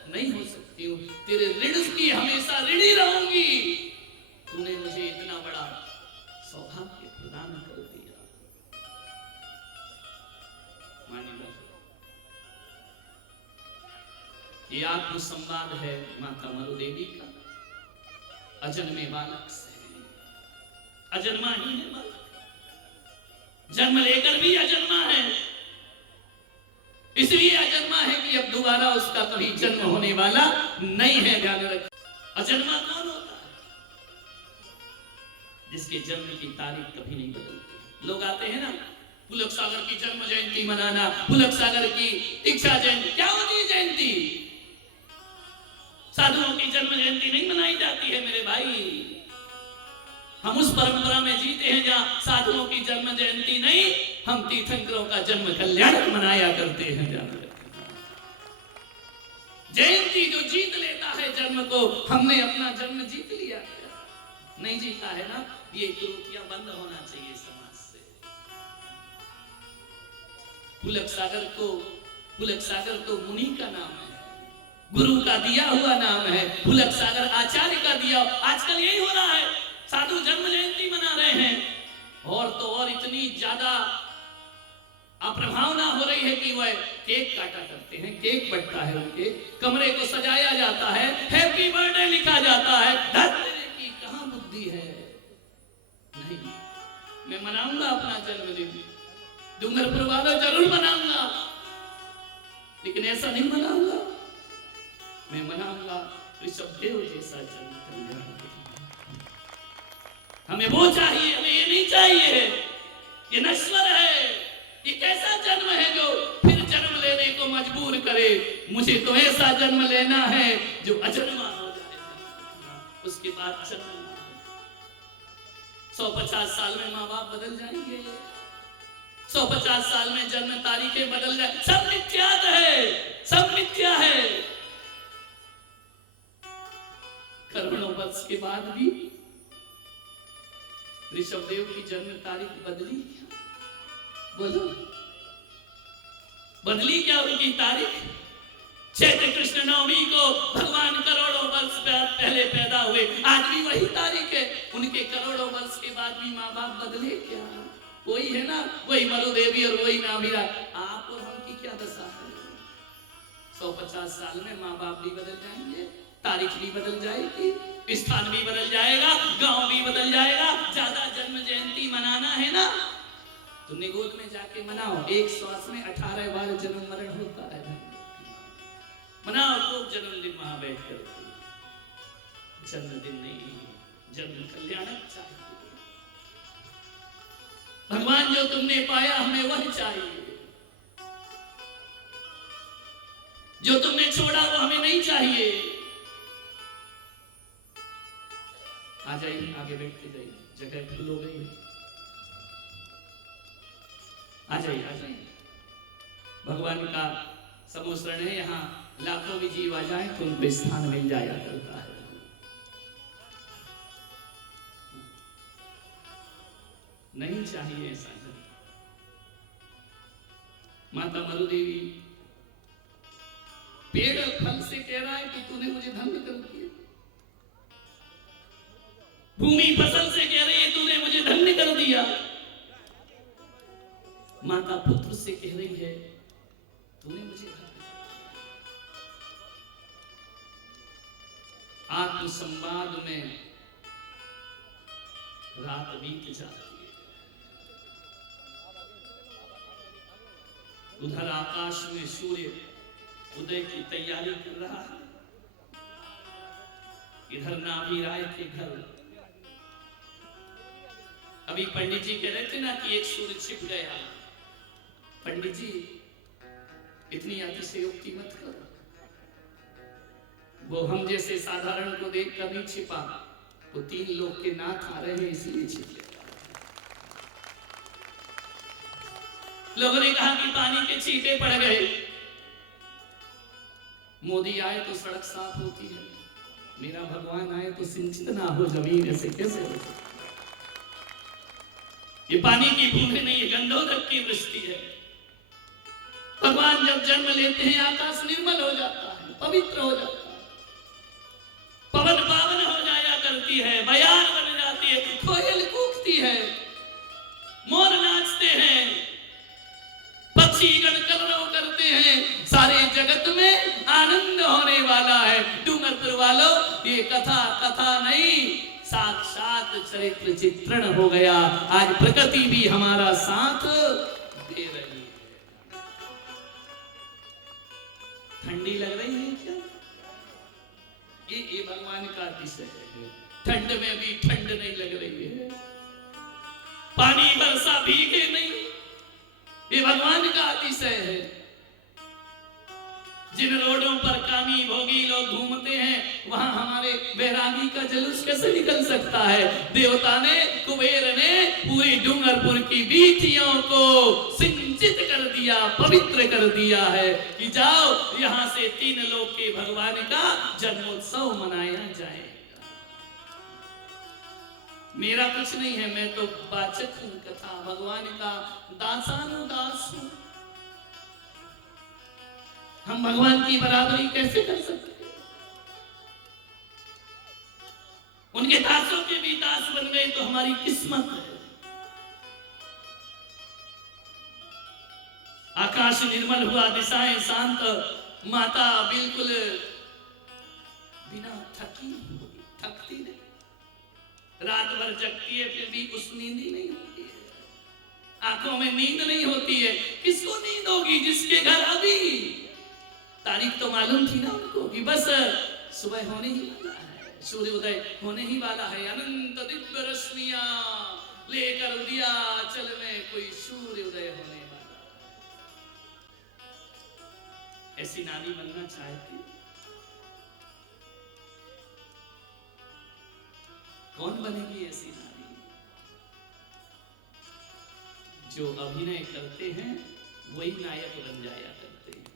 नहीं हो सकती हूँ, तेरे ऋण की हमेशा ऋणी रहूंगी। तूने मुझे इतना बड़ा सौभाग्य प्रदान कर दिया। मानिए, ये आत्मसंवाद है माता मरुदेवी का, अजन्मे बालक से। अजन्मा ही है बालक, जन्म लेकर भी अजन्मा है, इसलिए अजन्मा है कि अब दोबारा उसका कभी जन्म होने वाला नहीं है। ध्यान रख, अजन्मा कौन होता है? जिसके जन्म की तारीख कभी नहीं बदलती। लोग आते हैं ना, पुलक सागर की जन्म जयंती मनाना, पुलक सागर की दीक्षा जयंती। क्या होती है जयंती? साधुओं की जन्म जयंती नहीं मनाई जाती है मेरे भाई। हम उस परंपरा में जीते हैं जहां साधुओं की जन्म जयंती नहीं, हम तीर्थंकरों का जन्म कल्याण मनाया करते हैं। जयंती जो जीत लेता है जन्म को, हमने अपना जन्म जीत लिया, नहीं जीता है ना, ये कुरीतियां बंद होना चाहिए समाज से। पुलक सागर तो मुनि का नाम है, गुरु का दिया हुआ नाम है। पुलक सागर आचार्य का दिया। आजकल यही हो रहा है, साधु जन्म जयंती मना रहे हैं, और तो और इतनी ज्यादा अप्रभावना हो रही है कि वह केक काटा करते हैं, केक बंटता है, उनके कमरे को सजाया जाता है, हैप्पी बर्थडे लिखा जाता है। धन्य की कहां बुद्धि है। नहीं, मैं मनाऊंगा अपना जन्मदिन, डूंगरपुर वालों जरूर मनाऊंगा, लेकिन ऐसा नहीं मनाऊंगा। मैं मनाऊंगा ऋषभदेव जैसा जन्म कल्याण। हमें वो चाहिए, हमें ये नहीं चाहिए, ये नश्वर है। ये कैसा जन्म है जो फिर जन्म लेने को मजबूर करे। मुझे तो ऐसा जन्म लेना है जो अजन्मा हो जाए, उसके बाद जन्म 150 साल में माँ बाप बदल जाएंगे, 150 साल में जन्म तारीखें बदल जाए। सब मिथ्यात है, सब मिथ्या है। करोड़ों वर्ष के बाद भी ऋषभदेव की जन्म तारीख बदली क्या? बोलो, बदली क्या उनकी तारीख? चैत्र कृष्ण नवमी को भगवान करोड़ों वर्ष पहले पैदा हुए, आज भी वही तारीख है। उनके करोड़ों वर्ष के बाद भी माँ बाप बदले क्या? वही है ना, वही मरुदेवी और वही नाभिरा। आप और हम की क्या दशा है? 150 साल में माँ बाप भी बदल जाएंगे, तारीख भी बदल जाएगी, स्थान भी बदल जाएगा, गांव भी बदल जाएगा। ज्यादा जन्म जयंती मनाना है ना, तो निगोद में जाके मनाओ। एक श्वास में 18 बार जन्म मरण होता है। मनाओ खूब जन्मदिन वहां बैठ कर। जन्मदिन नहीं, जन्म कल्याण चाहिए। भगवान जो तुमने पाया हमें वह चाहिए, जो तुमने छोड़ा वो हमें नहीं चाहिए। आ जाइए, आगे बैठते जाइए, जगह फुल हो गई। आ जाइए, आ जाइए। भगवान का समोसरण है, यहाँ लाखों भी जीव आ जाए तो उनको स्थान मिल जाया करता है। नहीं चाहिए ऐसा। माता मरुदेवी पेड़ फल से कह रहा है कि तूने मुझे धन्य कर दिया, भूमि फसल से कह रही है तूने मुझे धन्य कर दिया, माता पुत्र से कह रही है तूने मुझे धन्य कर दिया। आत्म संवाद में रात बीत जाती है। उधर आकाश में सूर्य उदय की तैयारी कर रहा है, इधर नाभि राय के घर अभी पंडित जी कह रहे थे ना कि एक सूर्य छिप गया। पंडित जी इतनी अतिशयोक्ति मत करो, वो हम जैसे साधारण को देखकर नहीं छिपा, वो 3 लोग के नाथ आ रहे हैं इसलिए छिप गया। लोगों ने कहा कि पानी के छींटे पड़ गए, मोदी आए तो सड़क साफ होती है, मेरा भगवान आए तो सिंचित ना हो जमीन, ऐसे कैसे हो सकता? ये पानी की बूंदें नहीं, ये गंधोदक की वृष्टि है। भगवान जब जन्म लेते हैं आकाश निर्मल हो जाता है, पवित्र हो जाता है, पवन पावन हो जाया करती है, बयार बन जाती है, कोयल कूकती है, मोर नाचते हैं, पक्षी गण कलरव करते हैं, सारे जगत में आनंद होने वाला है। डूंगरपुर वालों, ये कथा नहीं, साक्षात चरित्र चित्रण हो गया। आज प्रकृति भी हमारा साथ दे रही है। ठंडी लग रही है क्या? ये भगवान का अतिशय है। ठंड में भी ठंड नहीं लग रही है, पानी बरसा भीगे नहीं, ये भगवान का अतिशय है। जिन रोडों पर कामी भोगी लोग घूमते हैं, वहां हमारे बैरागी का जुलूस कैसे निकल सकता है? देवता ने, कुबेर ने पूरी डूंगरपुर की बीथियों को सिंचित कर दिया, पवित्र कर दिया है कि जाओ यहां से 3 लोक के भगवान का जन्मोत्सव मनाया जाएगा। मेरा कुछ नहीं है, मैं तो वाचक हूं, कथा भगवान का दासानुदास हूं। हम भगवान की बराबरी कैसे कर सकते हैं? उनके दासों के भी दास बन गए तो हमारी किस्मत है। आकाश निर्मल हुआ, दिशाएं शांत, माता बिल्कुल बिना थकती नहीं, रात भर जगती है फिर भी कुछ नींद ही नहीं होती है, आंखों में नींद नहीं होती है। किसको नींद होगी? जिसके घर अभी तारीख तो मालूम थी ना उनको कि बस सुबह होने ही वाला है, सूर्योदय होने ही वाला है, अनंत दिव्य रश्मियां लेकर उदयाचल में कोई सूर्योदय होने वाला है। ऐसी नारी बनना चाहती? कौन बनेगी ऐसी नारी? जो अभिनय करते हैं वही नायक बन जाया करते हैं।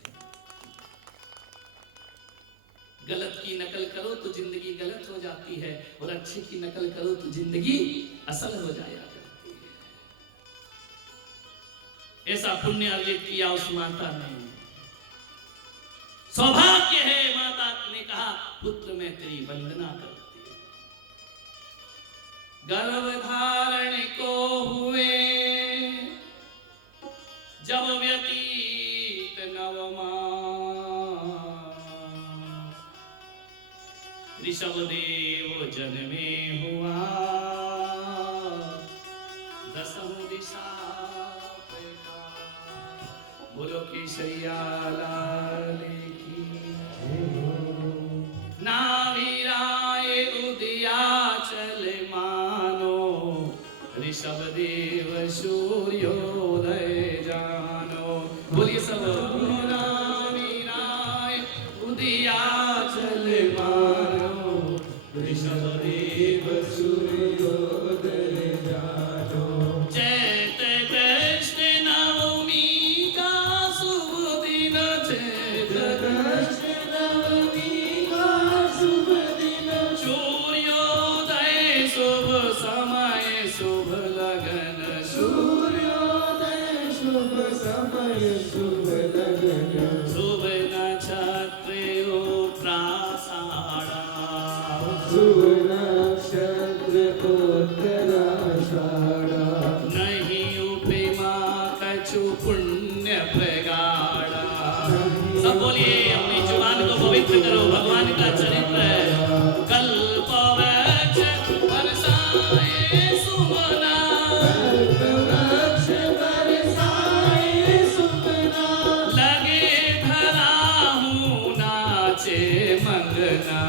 गलत की नकल करो तो जिंदगी गलत हो जाती है, और अच्छे की नकल करो तो जिंदगी असल हो जाया करती है। ऐसा पुण्य अर्जित किया उस माता ने। सौभाग्य है, माता ने कहा पुत्र मैं तेरी वंदना करती हूं। गर्भ धारण को हुए जब व्यतीत 9 मास, ऋषभ देव जन्मे हुआ 10 दिशा प्रकाश। बोलो केसरिया लाल की। नाभिराय उदयाचल मानो, ऋषभ देव सूर्योदय जानो। बोलिए सब। नाभिराय उदयाचल मानो, ऋषभ देव सूर्योदय जानो। चैत कृष्ण नवमी का शुभ नहीं उपमा कछु पुण्य प्रगाढ़ा। सब बोलिए, अपनी जुबान को पवित्र करो, भगवान का चरित्र है। कल्प वृक्ष बरसाए सुमना, लगे धरा हूँ नाचे मंगना।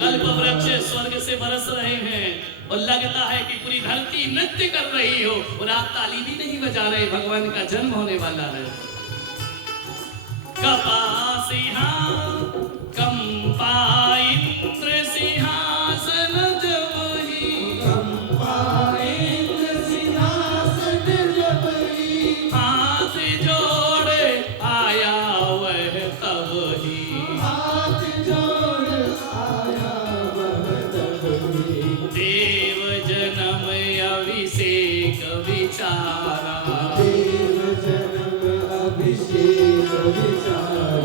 कल्प वृक्ष स्वर्ग से बरस रहे हैं और लगता है कि पूरी धरती नृत्य कर रही हो और आप ताली भी नहीं बजा रहे। भगवान का जन्म होने वाला है। कपासिहा कंपा इंद्र सिंहासन जबहि, हाथ जोड़े आया वह तबहि। देव जन्म अभिषेक विचारा,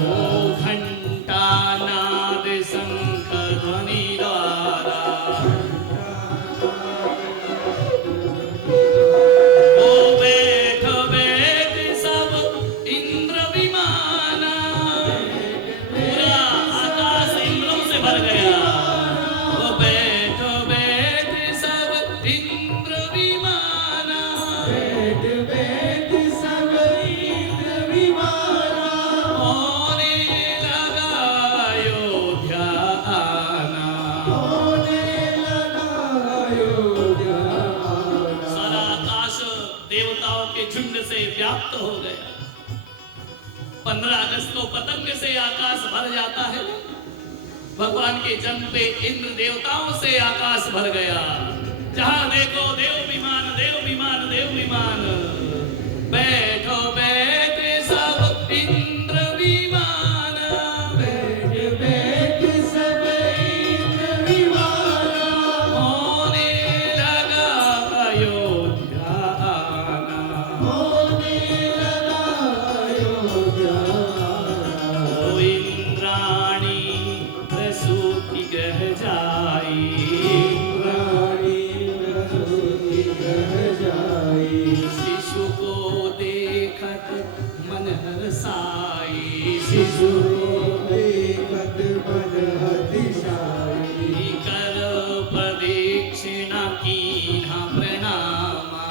ओ घंटा नाद शंख ध्वनि द्वारा। ओ बैठ बैठ सब इंद्र विमाना, पूरा आकाश इंद्रों से भर गया। ओ बैठ बैठ सब इंद्र विमाना, होने लगा अयोध्या आना। सारा आकाश देवताओं के झुंड से व्याप्त हो गया। 15 अगस्त को पतंग से आकाश भर जाता है। भगवान के जन्म पे इंद्र देवताओं से आकाश भर गया। जहां देखो देव विमान, देव विमान, देव विमान। बैठो बैठ सब इंद्र विमान, होने लगा अयोध्या आना। ओ इंद्राणी प्रसूति ग्रह जाई, शिशु को देखत मन हर्षाई, कर प्रदक्षिणा कीन्हा प्रणामा।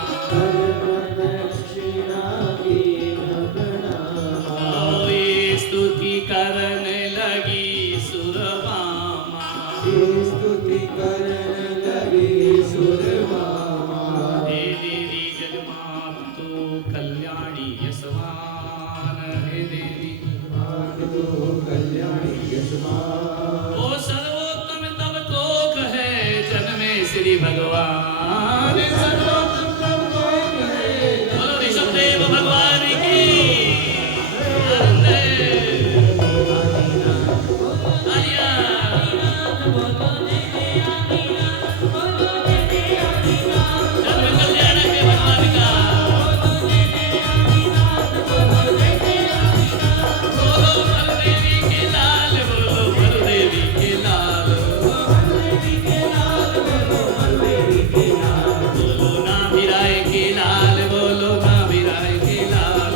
ओए स्तुति करन लगी सुरभामा, हे देवी जगमातु कल्याणी यशवान, हे देवी ओ सर्वोत्तम तब को कहे जन्मे श्री भगवान। बोलो ऋषभदेव भगवान की। आलिया जन्म कल्याण के भगवान का। बोलो भरदेवी के लाल, बोलो भरदेवी के लाल, बोलो नाभिराय के लाल, बोलो नाभिराय के लाल,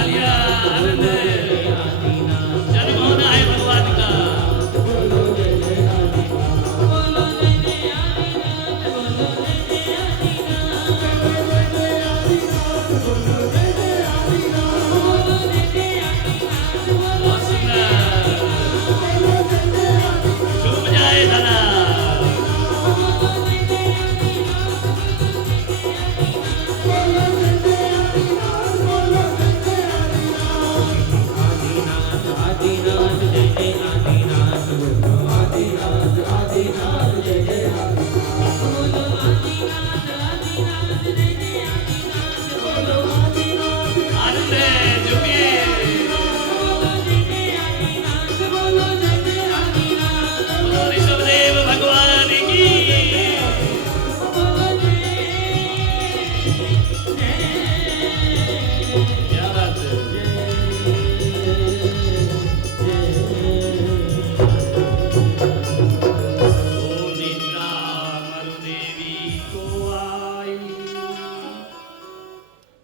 आलिया आनंद। जन्म होना है भगवान का। बहुत सुंदर। झूम जाए धरा। आनंद झूमिए। बोलो ऋषभदेव भगवान की।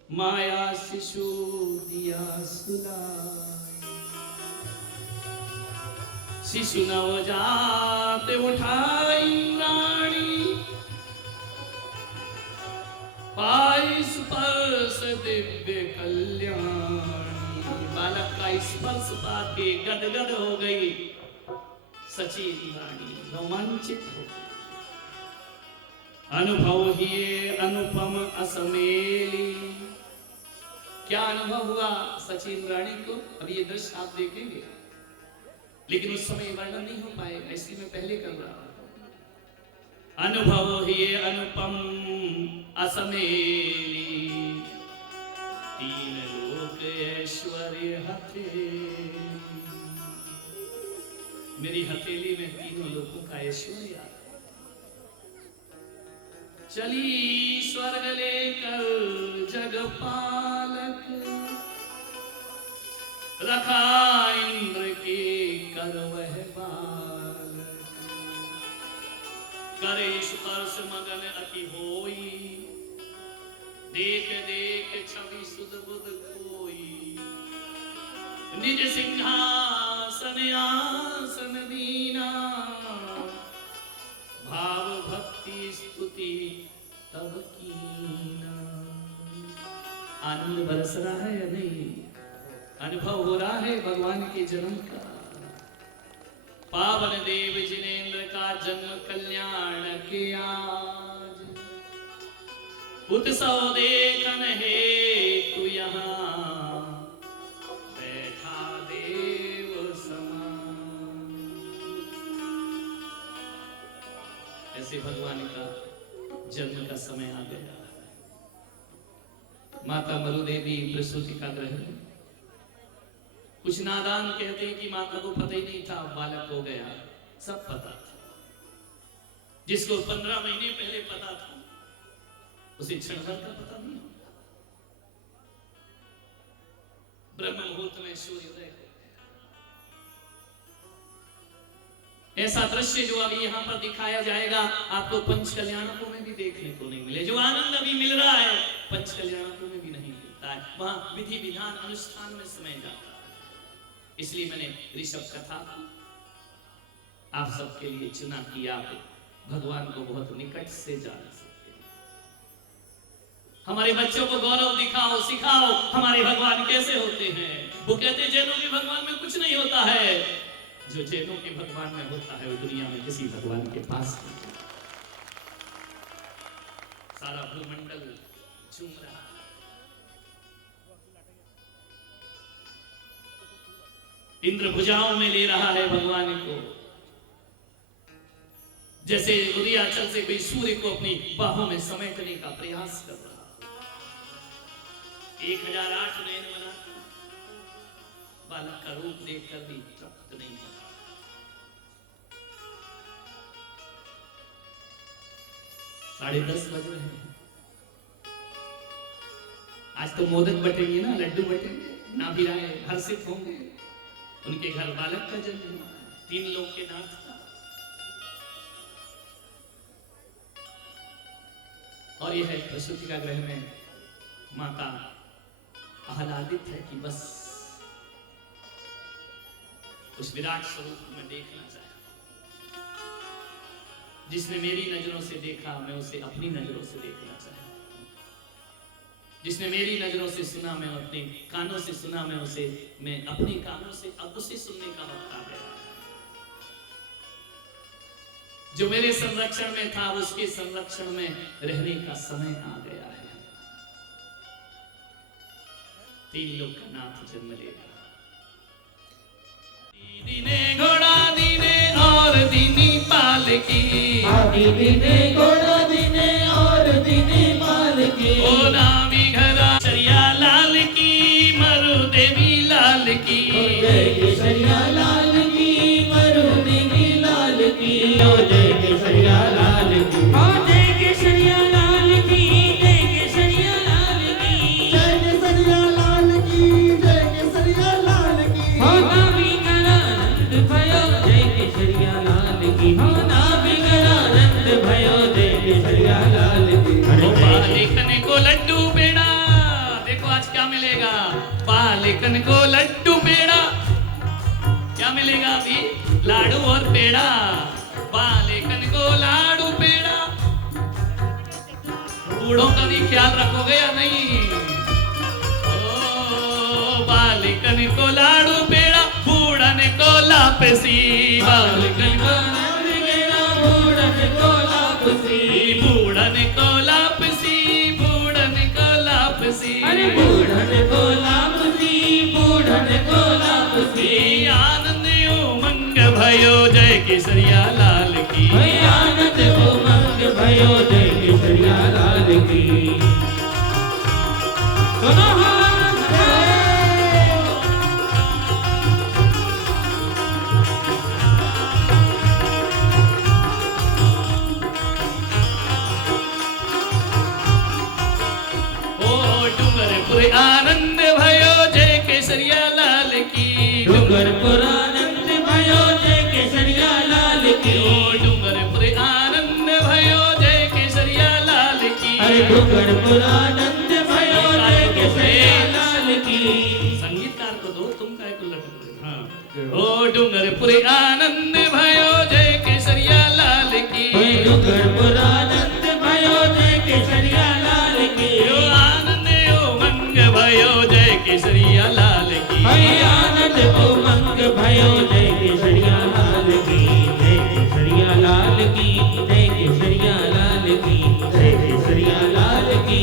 माया शिशु दिया सुलाई। शिशु नवजात उठाई रानी, पाई स्पर्श दिव्य कल्याणी। बालक का स्पर्श पाके गदगद हो गई सचिन रानी, रोमांचित हो गई। अनुभव ही अनुपम असमेली। क्या अनुभव हुआ सचिन रानी को? अब ये दृश्य आप देखेंगे, लेकिन उस समय वर्णन नहीं हो पाएगा, इसलिए मैं पहले कर रहा हूं। अनुभव ही अनुपम असमेली, तीन लोक ऐश्वर्य हथेली। मेरी हथेली में तीनों लोगों का ऐश्वर्य आ। चली स्वर्ग लेकर जगपालक, रखा इंद्र के कर वह बालक। करे स्पर्श मगन अति होई, देख देख छवि सुध बुध कोई। निज सिंहासन आसन दीना, भाव भक्ति स्तुति तब कीना। आनंद बरस रहा है या नहीं? अनुभव हो रहा है भगवान के जन्म का। पावन देव जिनेन्द्र का जन्म कल्याण के आज, उत्सव देखन हेतु यहाँ बैठा देव समान। ऐसे भगवान का जन्म का समय आ गया। माता मरुदेवी प्रसूति का ग्रहण। कुछ नादान कहते हैं कि माता को पता ही नहीं था बालक हो गया। सब पता था। जिसको 15 महीने पहले पता था, उसे क्षण भर का पता नहीं होगा। ब्रह्म मुहूर्त में सूर्योदय हो गया। ऐसा दृश्य जो अभी यहाँ पर दिखाया जाएगा, आपको पंच कल्याणकों में भी देखने को नहीं मिले। जो आनंद अभी मिल रहा है, पंच कल्याणकों में भी नहीं मिलता है। वहां विधि विधान अनुष्ठान में समय जाता है। इसलिए मैंने ऋषभ कथा आप सबके लिए चुना कि आप भगवान को बहुत निकट से जान सकते हैं। हमारे बच्चों को गौरव दिखाओ, सिखाओ हमारे भगवान कैसे होते हैं। वो कहते हैं जैनों के भगवान में कुछ नहीं होता है। जो जैनों के भगवान में होता है, वो दुनिया में किसी भगवान के पास नहीं। सारा भूमंडल झूम रहा है। इंद्र भुजाओं में ले रहा है भगवान को, जैसे उदयाचल से कोई सूर्य को अपनी बाहों में समेटने का प्रयास कर रहा। 1008 नयन बना बालक का रूप देखकर भी तृप्त नहीं होता। 10:30 बज रहे हैं। आज तो मोदक बटेंगे ना, लड्डू बटेंगे, ना भी राय हर्षित होंगे। उनके घर बालक का जन्म हुआ, 3 लोग के नाथ का। और यह प्रसूति का ग्रह में माता आह्लादित है कि बस उस विराट स्वरूप को मैं देखना चाहता। जिसने मेरी नजरों से देखा, मैं उसे अपनी नजरों से देखना चाहता। जिसने मेरी नजरों से सुना, मैं अपने कानों से सुना, मैं अपने कानों से अब उसे सुनने का वक्त आ गया। जो मेरे संरक्षण में था, उसके संरक्षण में रहने का समय आ गया है। 3 लोग का नाथ जन्म लेगा। दीने घोड़ा दीने और दीनी पालकी, दीने घोड़ा दीने और दीनी पालकी। ओ नामी घरा शरिया लाल की, मरु देवी लाल की। जय केसरिया लाल की, मरु देवी लाल की। जय केसरिया लाल की, जय केसरिया लाल की। जय केसरिया लाल की, जय केसरिया लाल की। जय केसरिया लाल की। हो नामी गणानंद भयो जय केसरिया लाल की। हो नामी गणानंद भयो जय केसरिया लाल की। बालिकन को लड्डू पे बालिकन को लड्डू पेड़ा, क्या मिलेगा अभी? लाडू और पेड़ा। बालिकन को लाडू पेड़ा, बूढ़ों का भी ख्याल रखोगे या नहीं? ओ बालिकन को लाडू पेड़ा, बूढ़न को लापसी। बालिकन को लाडू पेड़ा, बूढ़न को लापसी। बूढ़न को लापसी, बूढ़न को लापसी। अरे बूढ़न को लापसी, बूढ़न को लापसी। आनंद उमंग भयो जय केसरिया लाल की। आनंद उमंग भयो जय केसरिया लाल की। दोनों हाथ डूंगरपुर आनंद भयो जय केसरिया लाल की। डूंगरपुर आनंद भयो जय केसरिया लाल की। डूंगरपुर आनंद भयो जय केसरिया लाल की। अरे डूंगरपुर आनंद भयो जय केसरिया लाल की। संगीतकार को दो, तुम काय को लटक रहे? हाँ। ओ डूंगरपुर आनंद भयो जय केसरिया लाल की। डूंगरपुर आनंद भयो जय केसरिया लाल की। आनंद उमंग भयो जय केसरिया लाल की। आनंद उमंग भयो जय केसरिया लाल की। जय केसरिया लाल की, जय केसरिया लाल की, जय केसरिया लाल की।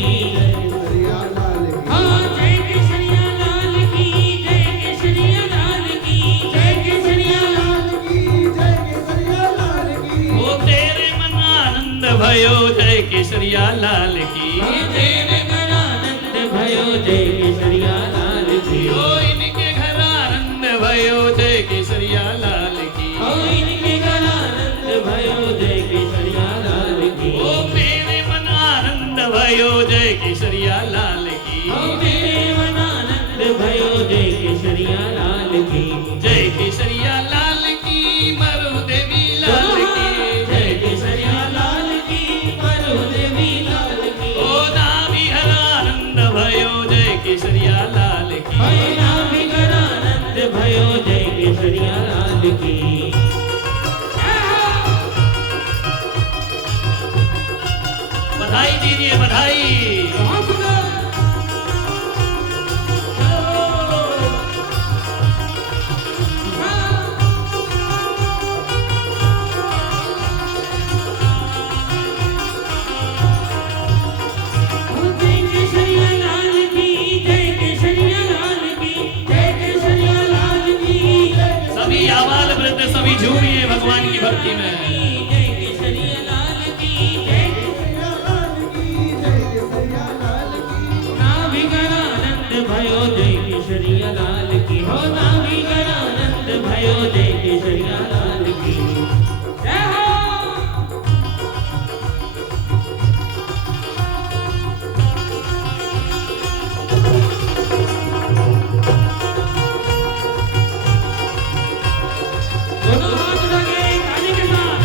हाँ जय केसरिया लाल की, जय केसरिया लाल की, जय केसरिया लाल की, जय केसरिया लाल की। ओ तेरे मन आनंद भयो जय केसरिया लाल की। तेरे मन आनंद भयो जय केसरिया लाल की। ओ इनके घर आनंद भयो जय केसरिया लाल की। इनके घर आनंद भयो जय केसरिया लाल की। ओ मेरे मन आनंद भयो जय केसरिया लाल की। मेरे मन आनंद भयो जय केसरिया लाल की। जय केसरिया लाल की, मरु देवी लाल की। जय केसरिया लाल की, मरु देवी लाल की। ओ नाभि हर आनंद भयो जय केसरिया लाल की। नाभि घर आनंद भयो जय केसरिया लाल की। बधाई दीजिए, बधाई। जय केसरिया लाल की, जय केसरिया लाल की, जय केसरिया लाल की। सभी आबाल वृद्ध सभी झूमिए भगवान की भक्ति में। जय केसरिया लाल की, जय केसरिया लाल की, जय केसरिया लाल की। नाभि घर आनंद भयो जय केसरिया लाल की। हो नाभि घर आनंद भयो जय केसरिया लाल की। जय हो। दोनों हाथ लगे ताली के साथ।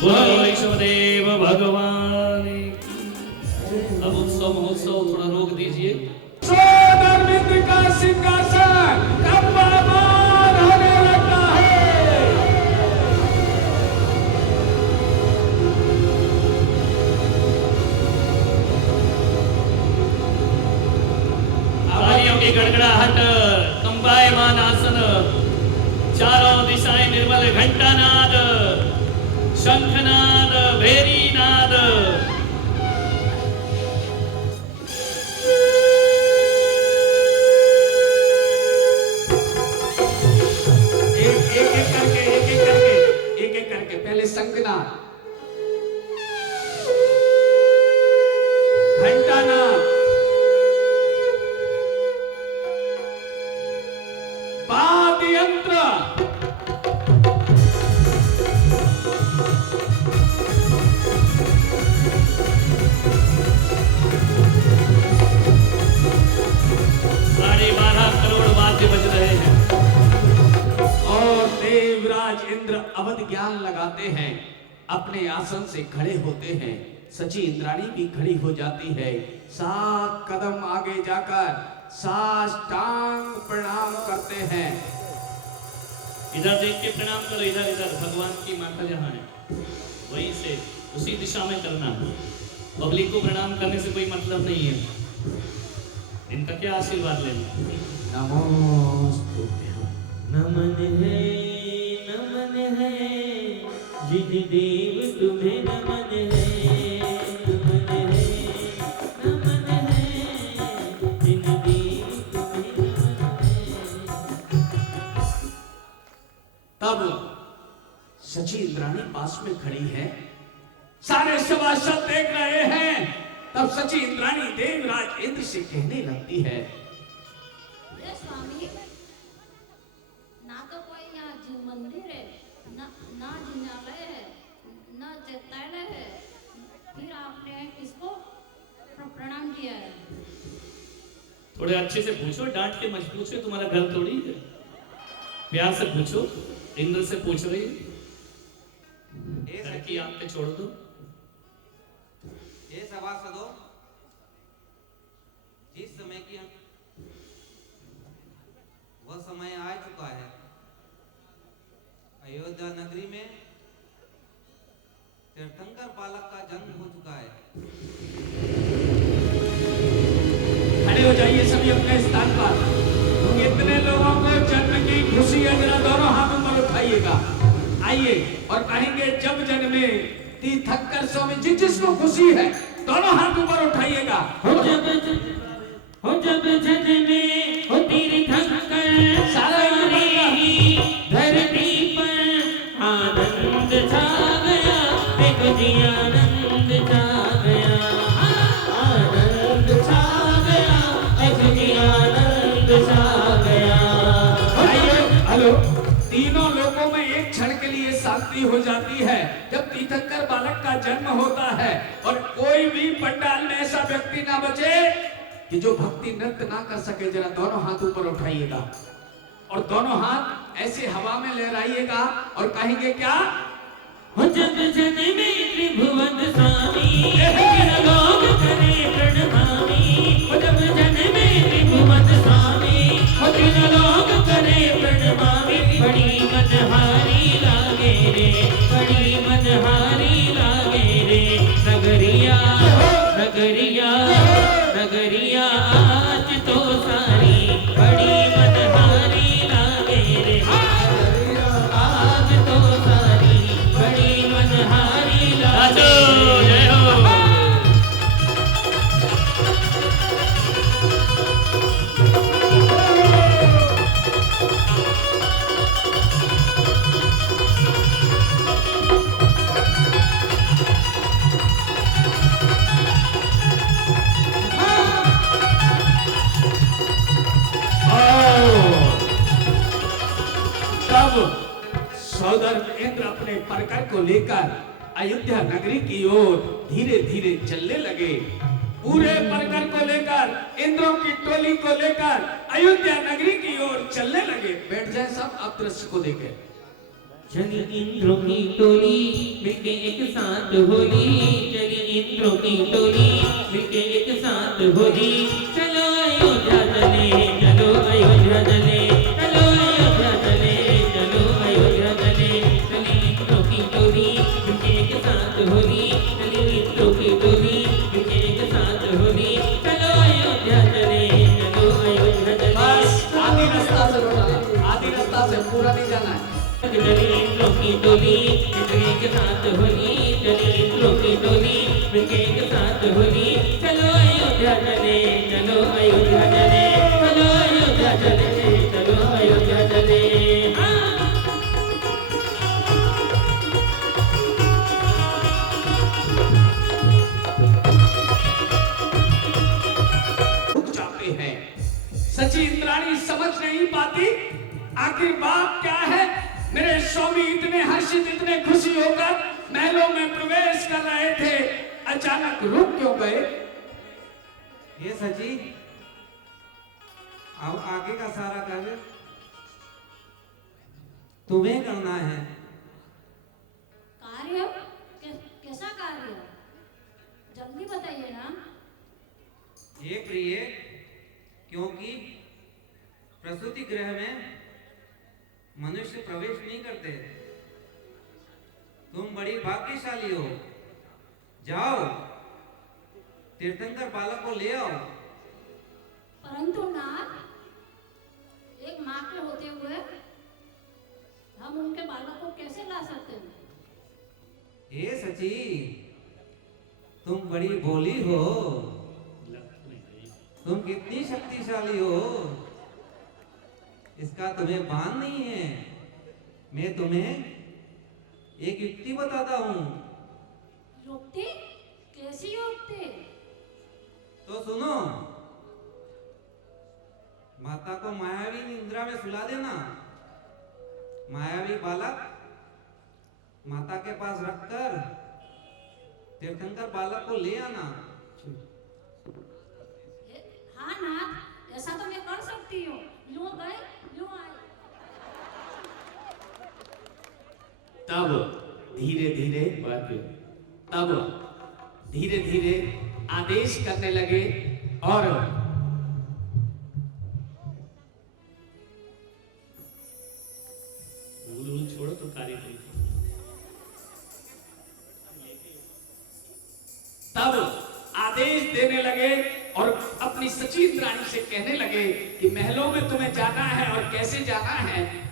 बोलो वैष्णवदेव भगवान की। अब उत्सव महोत्सव थोड़ा रोक दीजिए। सोनमित का सिंहासन कंपायमान होने लगता है। तालियों की गड़गड़ाहट, कंपायमान आसन, चारों दिशाएं निर्मल घंटानाद, शंखनाद, भेरीनाद। एक एक करके पहले शंखनाद, घंटानाद, वाद्य यंत्र, पद ज्ञान लगाते हैं, अपने आसन से खड़े होते हैं। सची इंद्राणी भी खड़ी हो जाती है, 7 कदम आगे जाकर साष्टांग प्रणाम करते हैं। इधर देख के प्रणाम करो, इधर इधर भगवान की माथा जहाँ है वहीं से उसी दिशा में करना है। पब्लिक को प्रणाम करने से कोई मतलब नहीं है, इनका क्या आशीर्वाद लेना। नमोस्तुभ्यं। नमन है जिन देव तुम्हें नमन है, नमन है जिन देव तुम्हें नमन है। तब सची इंद्राणी पास में खड़ी है, सारे सभासद देख रहे हैं। तब सची इंद्राणी देवराज इंद्र से कहने लगती है, ये स्वामी, ना तो कोई यहाँ जीव मंदिर है, ना जिन्यालय है, ना चैत्यालय है, फिर आपने किसको प्रणाम किया है? थोड़े अच्छे से पूछो, डांट के मत पूछो, तुम्हारा घर थोड़ी है। प्यार से पूछो, इंद्र से पूछ रही है, घर की आग पे छोड़ दो। ये सभासदों, जिस समय की वह समय आ चुका है। अयोध्या नगरी में तीर्थंकर बालक का जन्म हो चुका है। खड़े हो जाइए सभी अपने स्थान पर। कितने लोगों को जन्म की खुशी है, जरा दोनों हाथों पर उठाइएगा। आइए और कहेंगे, जब जन्मे तीर्थंकर स्वामी जी, जिसको खुशी है दोनों हाथ ऊपर उठाइएगा। हो जब जन्मे हो तीर्थंकर सारी धरती पर आनंद छा गया, देखो जी आनंद छा गया, आनंद छा गया, देखो जी आनंद छा गया। आइए, हेलो, तीनों लोगों में एक क्षण के लिए शांति हो जाती है जब तीर्थंकर बालक का जन्म होता है, और कोई भी पंडाल में ऐसा व्यक्ति ना बचे कि जो भक्ति नृत्य ना कर सके। जरा दोनों हाथ ऊपर उठाइएगा और दोनों हाथ ऐसे हवा में लहराइएगा और कहेंगे क्या? हो जब जन्मे त्रिभुवन स्वामी, लोग करे प्रणमामी। हो जब जन्मे त्रिभुवन स्वामी, लोग करे प्रणमामी। बड़ी मनहारी लागे रे, बड़ी मनहारी लागे रे, नगरिया नगरिया नगरिया आज तो सारी बड़ी मनहारी लागे रे, आज तो सारी बड़ी मनहारी लागे रे। सौदर इंद्र अपने परकर को लेकर अयोध्या नगरी की ओर धीरे धीरे चलने लगे। पूरे परकर को लेकर, इंद्रों की टोली को लेकर अयोध्या नगरी की ओर चलने लगे। बैठ जाए सब, आप दृश्य को देखें। चली इंद्रों की टोली मिलके एक साथ होली, चली इंद्रों की टोली मिलके एक साथ होली। चलो अयोध्या चले, चलो अयोध्या चले, चलो अयोध्या चले, चलो अयोध्या चले। चली इंद्रों की टोली मिलके एक साथ होली, चली इंद्रों की टोली मिलके एक साथ होली। चलो अयोध्या चले, चलो अयोध्या चले। बस आधी रास्ता से चलना, आधी रास्ता से पूरा नहीं जाना है। चली इंद्रों की टोली मिलके एक साथ होली, चली इंद्रों की टोली मिलके एक साथ होली। चलो अयोध्या चले, चलो अयोध्या चले, चलो अयोध्या चले, चलो अयोध्या चले। रुक जाते हैं। सची इंद्राणी समझ नहीं पाती आखिर बात क्या है। मेरे स्वामी इतने हर्षित, इतने खुशी होकर महलों में प्रवेश कर रहे थे, अचानक रुक क्यों गए? ये सची, अब आगे का सारा कार्य तुम्हें करना है। कार्य कैसा कार्य? जल्दी बताइए ना। हे प्रिय, क्योंकि प्रसूति गृह में मनुष्य प्रवेश नहीं करते। तुम बड़ी भाग्यशाली हो। जाओ, तीर्थंकर बालक को ले आओ। परंतु नाथ, एक माँ के होते हुए हम उनके बालक को कैसे ला सकते हैं? हे सची, तुम बड़ी भोली हो। तुम कितनी शक्तिशाली हो, इसका तुम्हें भान नहीं है। मैं तुम्हें एक युक्ति बताता हूँ। युक्ति? कैसी युक्ति? तो सुनो, माता को मायावी निद्रा में सुला देना। मायावी बालक माता के पास रखकर तीर्थंकर बालक को ले आना। हाँ नाथ, ऐसा तो मैं कर सकती हूँ। यूं गए यूं आए। तब धीरे धीरे आदेश करने लगे और छोड़ो तो कार्य करो। तब आदेश देने लगे और अपनी सची इंद्राणी से कहने लगे कि महलों में तुम्हें जाना है और कैसे जाना है।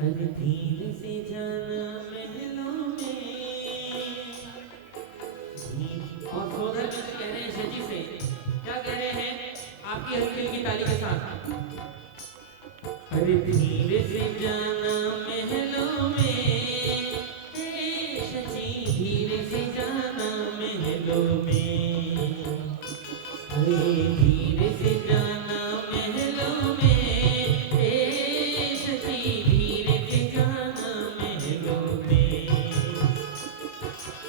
धीरे से जाना महलों में। और सोधर जी कह रहे हैं शची से, क्या कह रहे हैं आपकी हल्की हल्की ताली के साथ? अरे धीरे से जाना महलों में, शची धीरे से जाना महलों में। अरे धीरे से जाना महलों में, शची धीरे से जाना महलों में।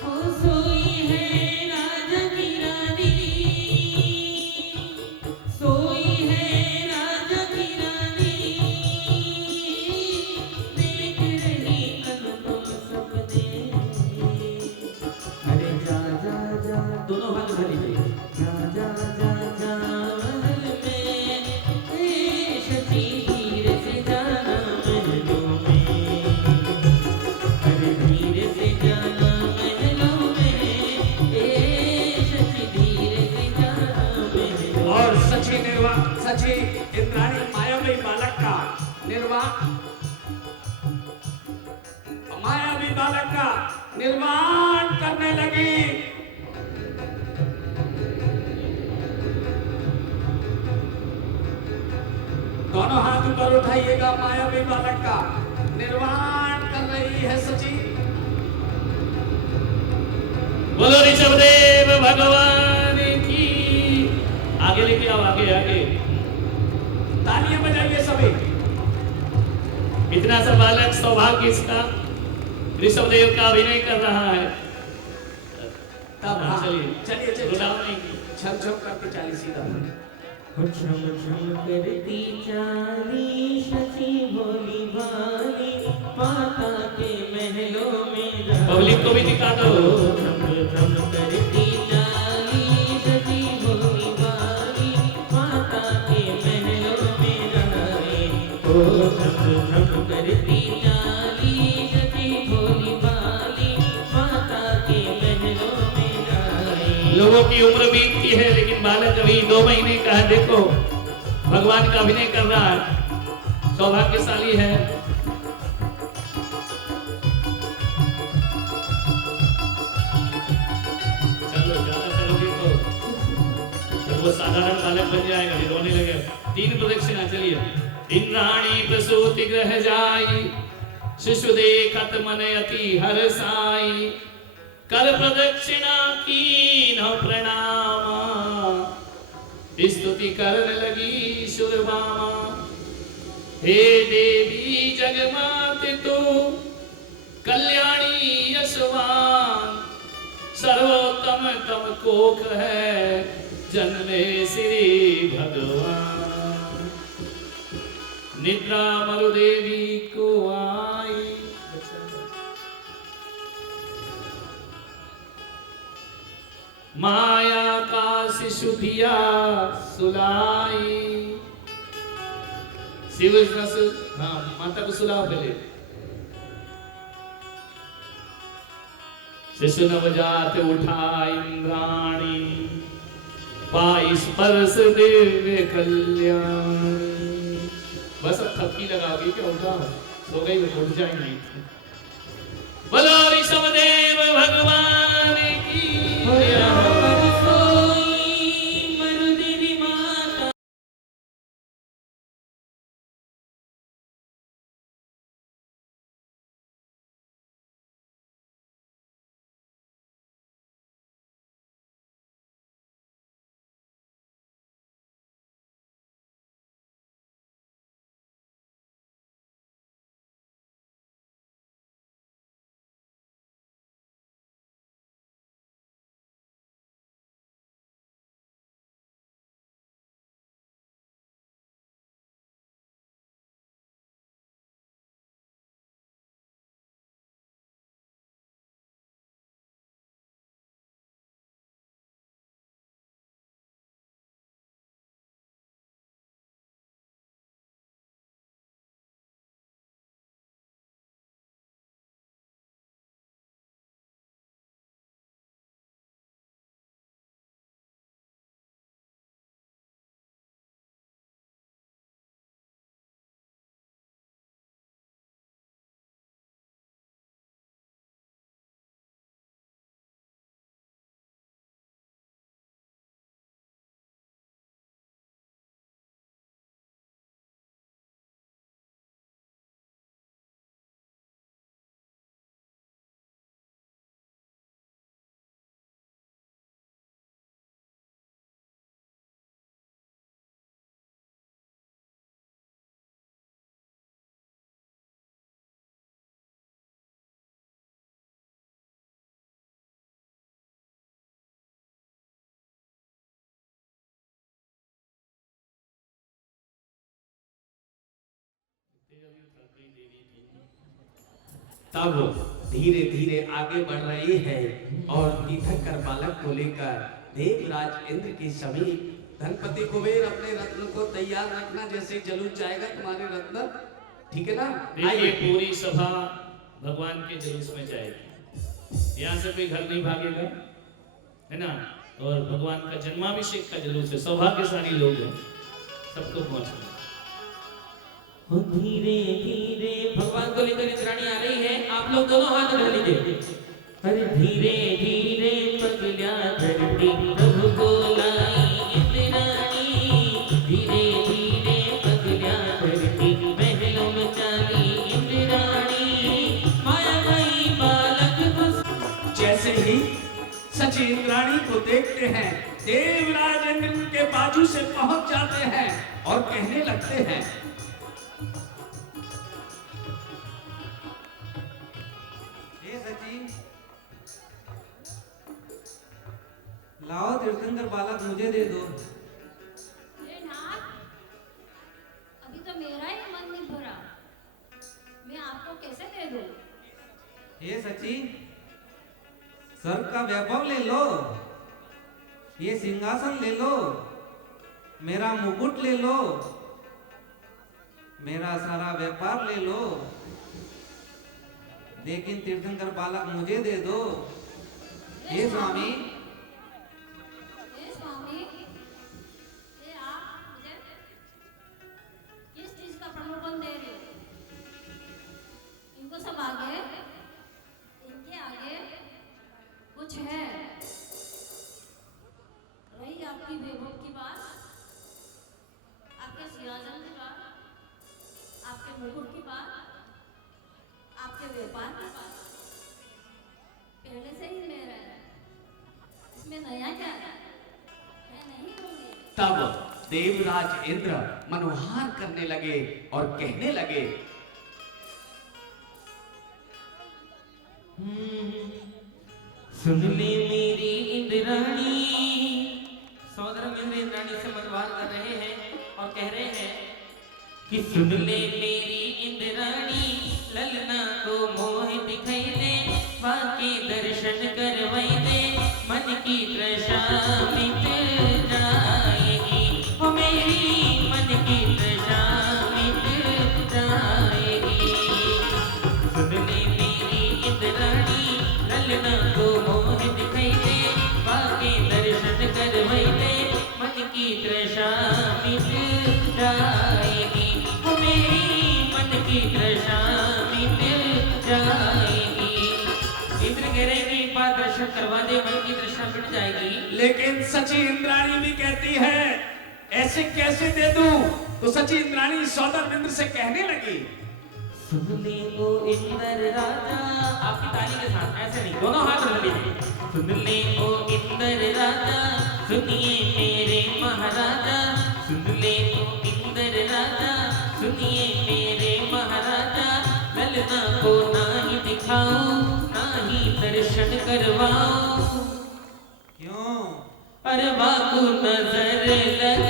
ओ सोई है राजा की रानी, सोई है राजा की रानी, देख रही अनुपम सपने। अरे जा जा जा, दोनों हाथ उठा लीजिए। जा जा जा जा महल में, शची धीरे से जाना महलों में। अरे धीरे से जाना महलों में, शची धीरे से जाना महलों में। और सची इंद्राणी मायावी बालक का निर्माण करने लगी। दोनों हाथ ऊपर उठाइएगा। मायावी बालक का निर्माण कर रही है सची। बोलो ऋषभदेव भगवान की। आगे लेके आओ, आगे आगे। तालियां बजाइए सभी। इतना सा बालक सौभाग्य इसका ऋषभदेव का अभिनय कर रहा है। तब हाँ, चलिए चलिए रुलाओ नहीं की। छम छम करके चाली सीधा। झम झम करती चाली, शची भोली भाली, माता के महलों में रहा। पब्लिक को भी दिखा दो। झम झम करती चाली, शची भोली भाली, माता के महलों में रहे। ओ झम झम करती चाली, शची भोली भाली, माता के महलों में रहे। लोगों की उम्र बीतती है लेकिन बालक अभी 2 महीने का है। देखो भगवान का अभिनय कर रहा है, सौभाग्यशाली है। चलो ज्यादा चलोगे तो जब वो साधारण बालक बन जाएगा, फिर रोने लगे। 3 प्रदक्षिणा चलिए। इंद्राणी प्रसूति गृह जाई, शिशु देखत मन अति हर्षाई। कर प्रदक्षिणा की न प्रणामा, स्तुति करने लगी सुरबामा। हे देवी जगमाते तू, कल्याणी यशवान, सर्वोत्तम तम कोख है, जन्मे श्री भगवान। निद्रा मरुदेवी को आई। माया का शिशु दिया सुलाई। शिव रस, हाँ माता को सुलाओ पहले। शिशु नवजात उठा इंद्राणी, पाई स्पर्श दिव्य कल्याणी। बस अब थपकी लगाओगी क्या? उठा सो गई, उठ जाएंगे। बोलो ऋषभदेव भगवान की। तब धीरे धीरे आगे बढ़ रही है और तीर्थंकर बालक को लेकर देवराज इंद्र के समीप। धनपति कुबेर अपने रत्न को तैयार रखना, जैसे जलूस जाएगा तुम्हारे रत्न, ठीक है ना? देखिए पूरी सभा भगवान के जुलूस में जाएगी, यहाँ से कोई घर नहीं भागेगा, है ना? और भगवान का जन्माभिषेक का जुलूस है, सौभाग्यशाली लोग हैं, सबको पहुंचना। धीरे धीरे भगवान को लेकर इंद्राणी आ रही है, आप लोग दोनों हाथ उठा लीजिए। अरे धीरे धीरे पगला धरती प्रभु को लाई इंद्राणी, धीरे धीरे पगला धरती महलों में चली इंद्राणी, माया गई बालक। जैसे ही सची इंद्राणी को देखते हैं, देवराज इंद्र के बाजू से पहुंच जाते हैं और कहने लगते हैं, लाओ तीर्थंकर बालक मुझे दे दो। नाथ, अभी तो मेरा ही मन नहीं भरा, मैं आपको कैसे दे दूं? हे सची, स्वर्ग का वैभव ले लो, ये सिंहासन ले लो, मेरा मुकुट ले लो, मेरा सारा व्यापार ले लो, लेकिन तीर्थंकर बालक मुझे दे दो। हे स्वामी, ये आप मुझे किस चीज का प्रलोभन दे रहे हो? इनको सब आगे, इनके आगे कुछ है। रही आपकी वैभव की बात, आपके सिंहासन की बात, आपके मुकुट की बात, आपके व्यापार की बात, पहले से ही मेरा है, इसमें नया क्या है? मैं नहीं दूंगी। तब देवराज इंद्र मनोहार करने लगे और कहने लगे, सुन ले मेरी इंद्राणी। सौदर इंद्र इंद्राणी से मनवार कर रहे हैं और कह रहे हैं, कि सुन ले मेरी इंद्राणी ललना को मोह दिखाई दे वाके दर्शन करवाई दे मन की तृषा मिट जाएगी ओ मेरी मन की तृषा मिट जाएगी सुन ले मेरी इंद्राणी ललना को मोह दिखाई दे वाके दर्शन करवाई दे मन की तृषा मिट जाएगी ओ मेरी मन की तृषा मिट जाएगी इंद्र कह रहे कि एक बार दर्शन करवा दे मन की तृषा मिट जाएगी लेकिन सची इंद्राणी भी कहती है ऐसे कैसे दे दूं? तो सची इंद्राणी सौदामिंद्र से कहने लगी, सुन ले ओ इंद्र राजा आपकी ताली के साथ ऐसे नहीं दोनों हाथ रख लीजिए सुन ले ओ इंद्र राजा सुनिए मेरे महाराजा सुन ले ओ इंद्र राजा सुनिए मेरे महाराजा ललना को ना ही दिखाओ ना ही दर्शन करवाओ क्यों? अरे बाबू नजर लग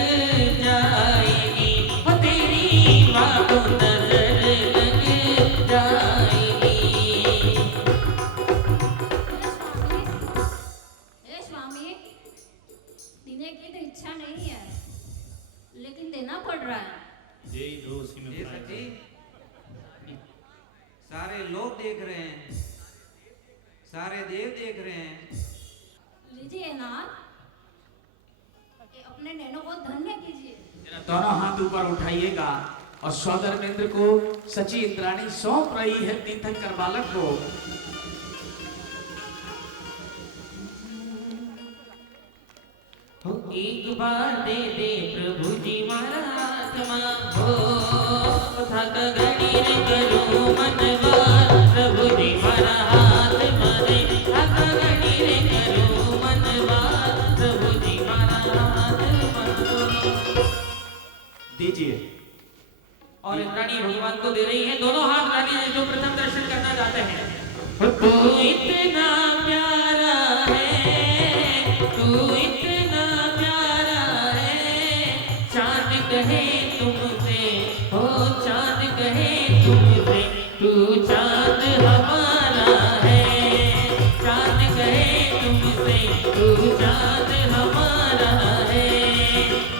जाएगी ओ तेरी बाबू नजर लग जाएगी हे स्वामी, देने की तो इच्छा नहीं है, लेकिन देना पड़ रहा है। ये सच्ची सारे लोग देख रहे हैं, सारे देव देख रहे हैं। लीजिए ना, ये अपने नैनों को धन्य कीजिए। जरा दोनों हाथ ऊपर उठाइएगा और सौदामिंद्र को सची इंद्राणी सौंप रही है तीर्थंकर बालक को। हो एक बार दे दे प्रभु जी मारा आत्मा हो थक घड़ी रे करो मनवार प्रभु जी मारा हाथ मारे थक घड़ी रे करो मनवार प्रभु जी मारा हाथ मारो दीजिए। और रानी भगवान को दे रही है दोनों हाथ रानी जो प्रथम दर्शन करना चाहते हैं तू इतना प्यारा है तू इतना प्यारा है चांद कहे तुमसे हो चांद कहे तुमसे तू चांद हमारा है चांद कहे तुमसे तू चांद हमारा है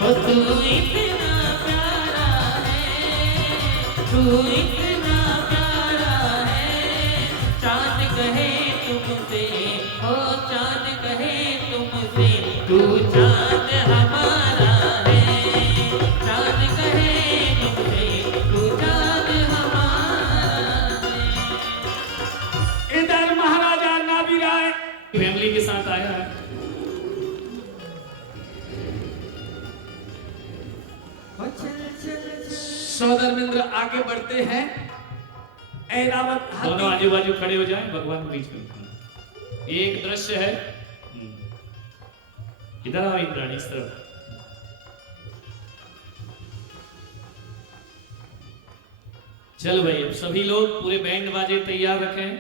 हो तू इतना प्यारा है तू इतना प्यारा है चांद कहे तुमसे हो चांद कहे तुमसे तू चांद हमारा है चांद कहे तुमसे तू चांद हमारा है। इधर महाराजा नाभिराय फैमिली के साथ आया है। सौदामिंद्र आगे बढ़ते हैं। ऐरावत दोनों हाथी आजू बाजू खड़े हो जाएं, भगवान के बीच में बिठाना। एक दृश्य है, इधर आओ इंद्राणी इस तरफ। चलो भाई, अब सभी लोग पूरे बैंड बाजे तैयार रखें।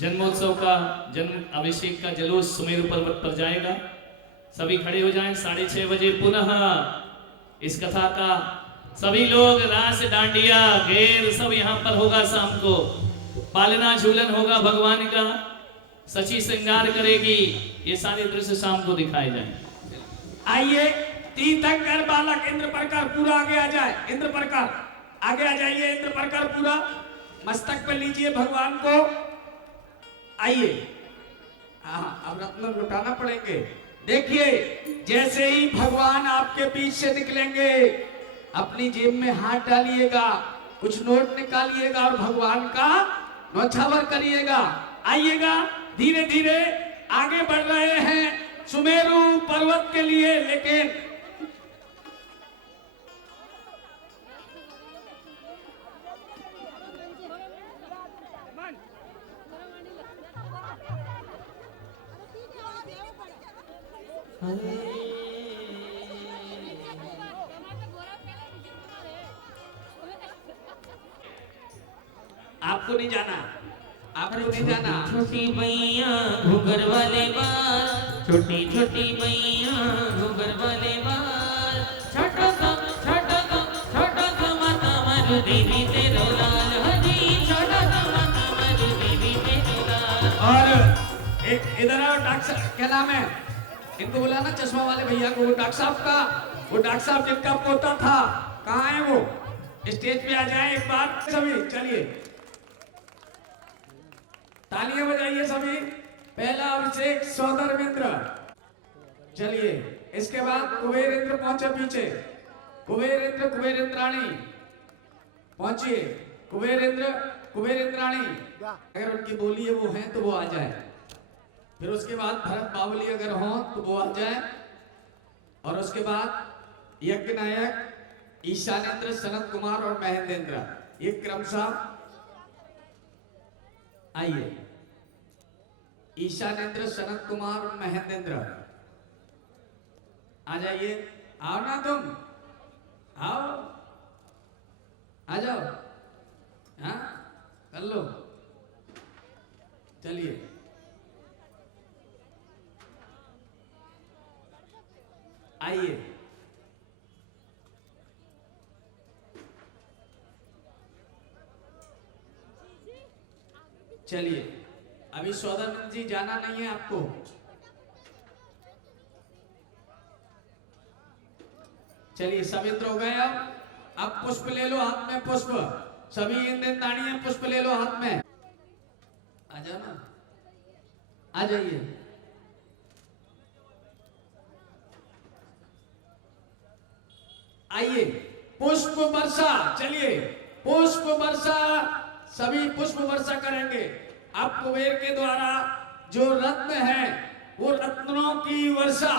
जन्मोत्सव का जन्म अभिषेक का जलूस सुमेरु पर्वत पर जाएगा। सभी खड़े हो जाएं। 6:30 बजे पुनः इस कथा का सभी लोग रास डांडिया घेर सब यहाँ पर होगा। शाम को पालना झूलन होगा भगवान का, सची श्रृंगार करेगी। ये सारे दृश्य शाम को दिखाए जाएं। आइए तीर्थंकर बालक इंद्र प्रकार पूरा आगे आ जाए। इंद्र प्रकार आगे आ जाइए। इंद्र प्रकार पूरा मस्तक पे लीजिए भगवान को। आइए, हाँ अब रत्न लुटाना पड़ेंगे। देखिए जैसे ही भगवान आपके बीच से निकलेंगे अपनी जेब में हाथ डालिएगा, कुछ नोट निकालिएगा और भगवान का नौछावर करिएगा। आइएगा, धीरे धीरे आगे बढ़ रहे हैं सुमेरु पर्वत के लिए। लेकिन आपको नहीं जाना, आपको नहीं जाना। छोटी मैया घुंघर वाले बाल, छोटी छोटी मैया घुंघर वाले बाल, छोटा सा देवी तेरो लाल हरी छोटा सा कमर देवी तेरो लाल। और एक इधर आओ डॉक्टर साहब, क्या नाम है इनको बुलाना चश्मा वाले भैया को, वो डॉक्टर साहब का, वो डॉक्टर साहब जिनका पोता था, कहाँ है वो? स्टेज पे आ जाए एक बार सभी। चलिए तालियां बजाइए सभी। पहला अभिषेक सौदरवेंद्र। चलिए इसके बाद कुबेरेंद्र पहुंचे पीछे, कुबेरेंद्र कुबेरेंद्राणी पहुंचिए, कुबेरेंद्र कुबेरेंद्राणी अगर उनकी बोली है वो है तो वो आ जाए। फिर उसके बाद भरत बावली अगर हो तो वो आ जाए। और उसके बाद यज्ञ नायक ईशानेंद्र, सनत कुमार और महेंद्रेंद्र, ये क्रमशः आइए। ईशानेंद्र, सनत कुमार और महेंद्रेंद्र आ जाइए। आओ ना तुम, आओ आ जाओ, हाँ कर लो। चलिए आइए। चलिए अभी सौदानंद जी जाना नहीं है आपको। चलिए सब इंद्र हो गए। अब पुष्प ले लो हाथ में, पुष्प सभी इंद्रदानी पुष्प ले लो हाथ में। आ जाओ ना, आ जाइए। आइए पुष्प वर्षा। चलिए पुष्प वर्षा, सभी पुष्प वर्षा करेंगे। अब कुबेर के द्वारा जो रत्न है वो रत्नों की वर्षा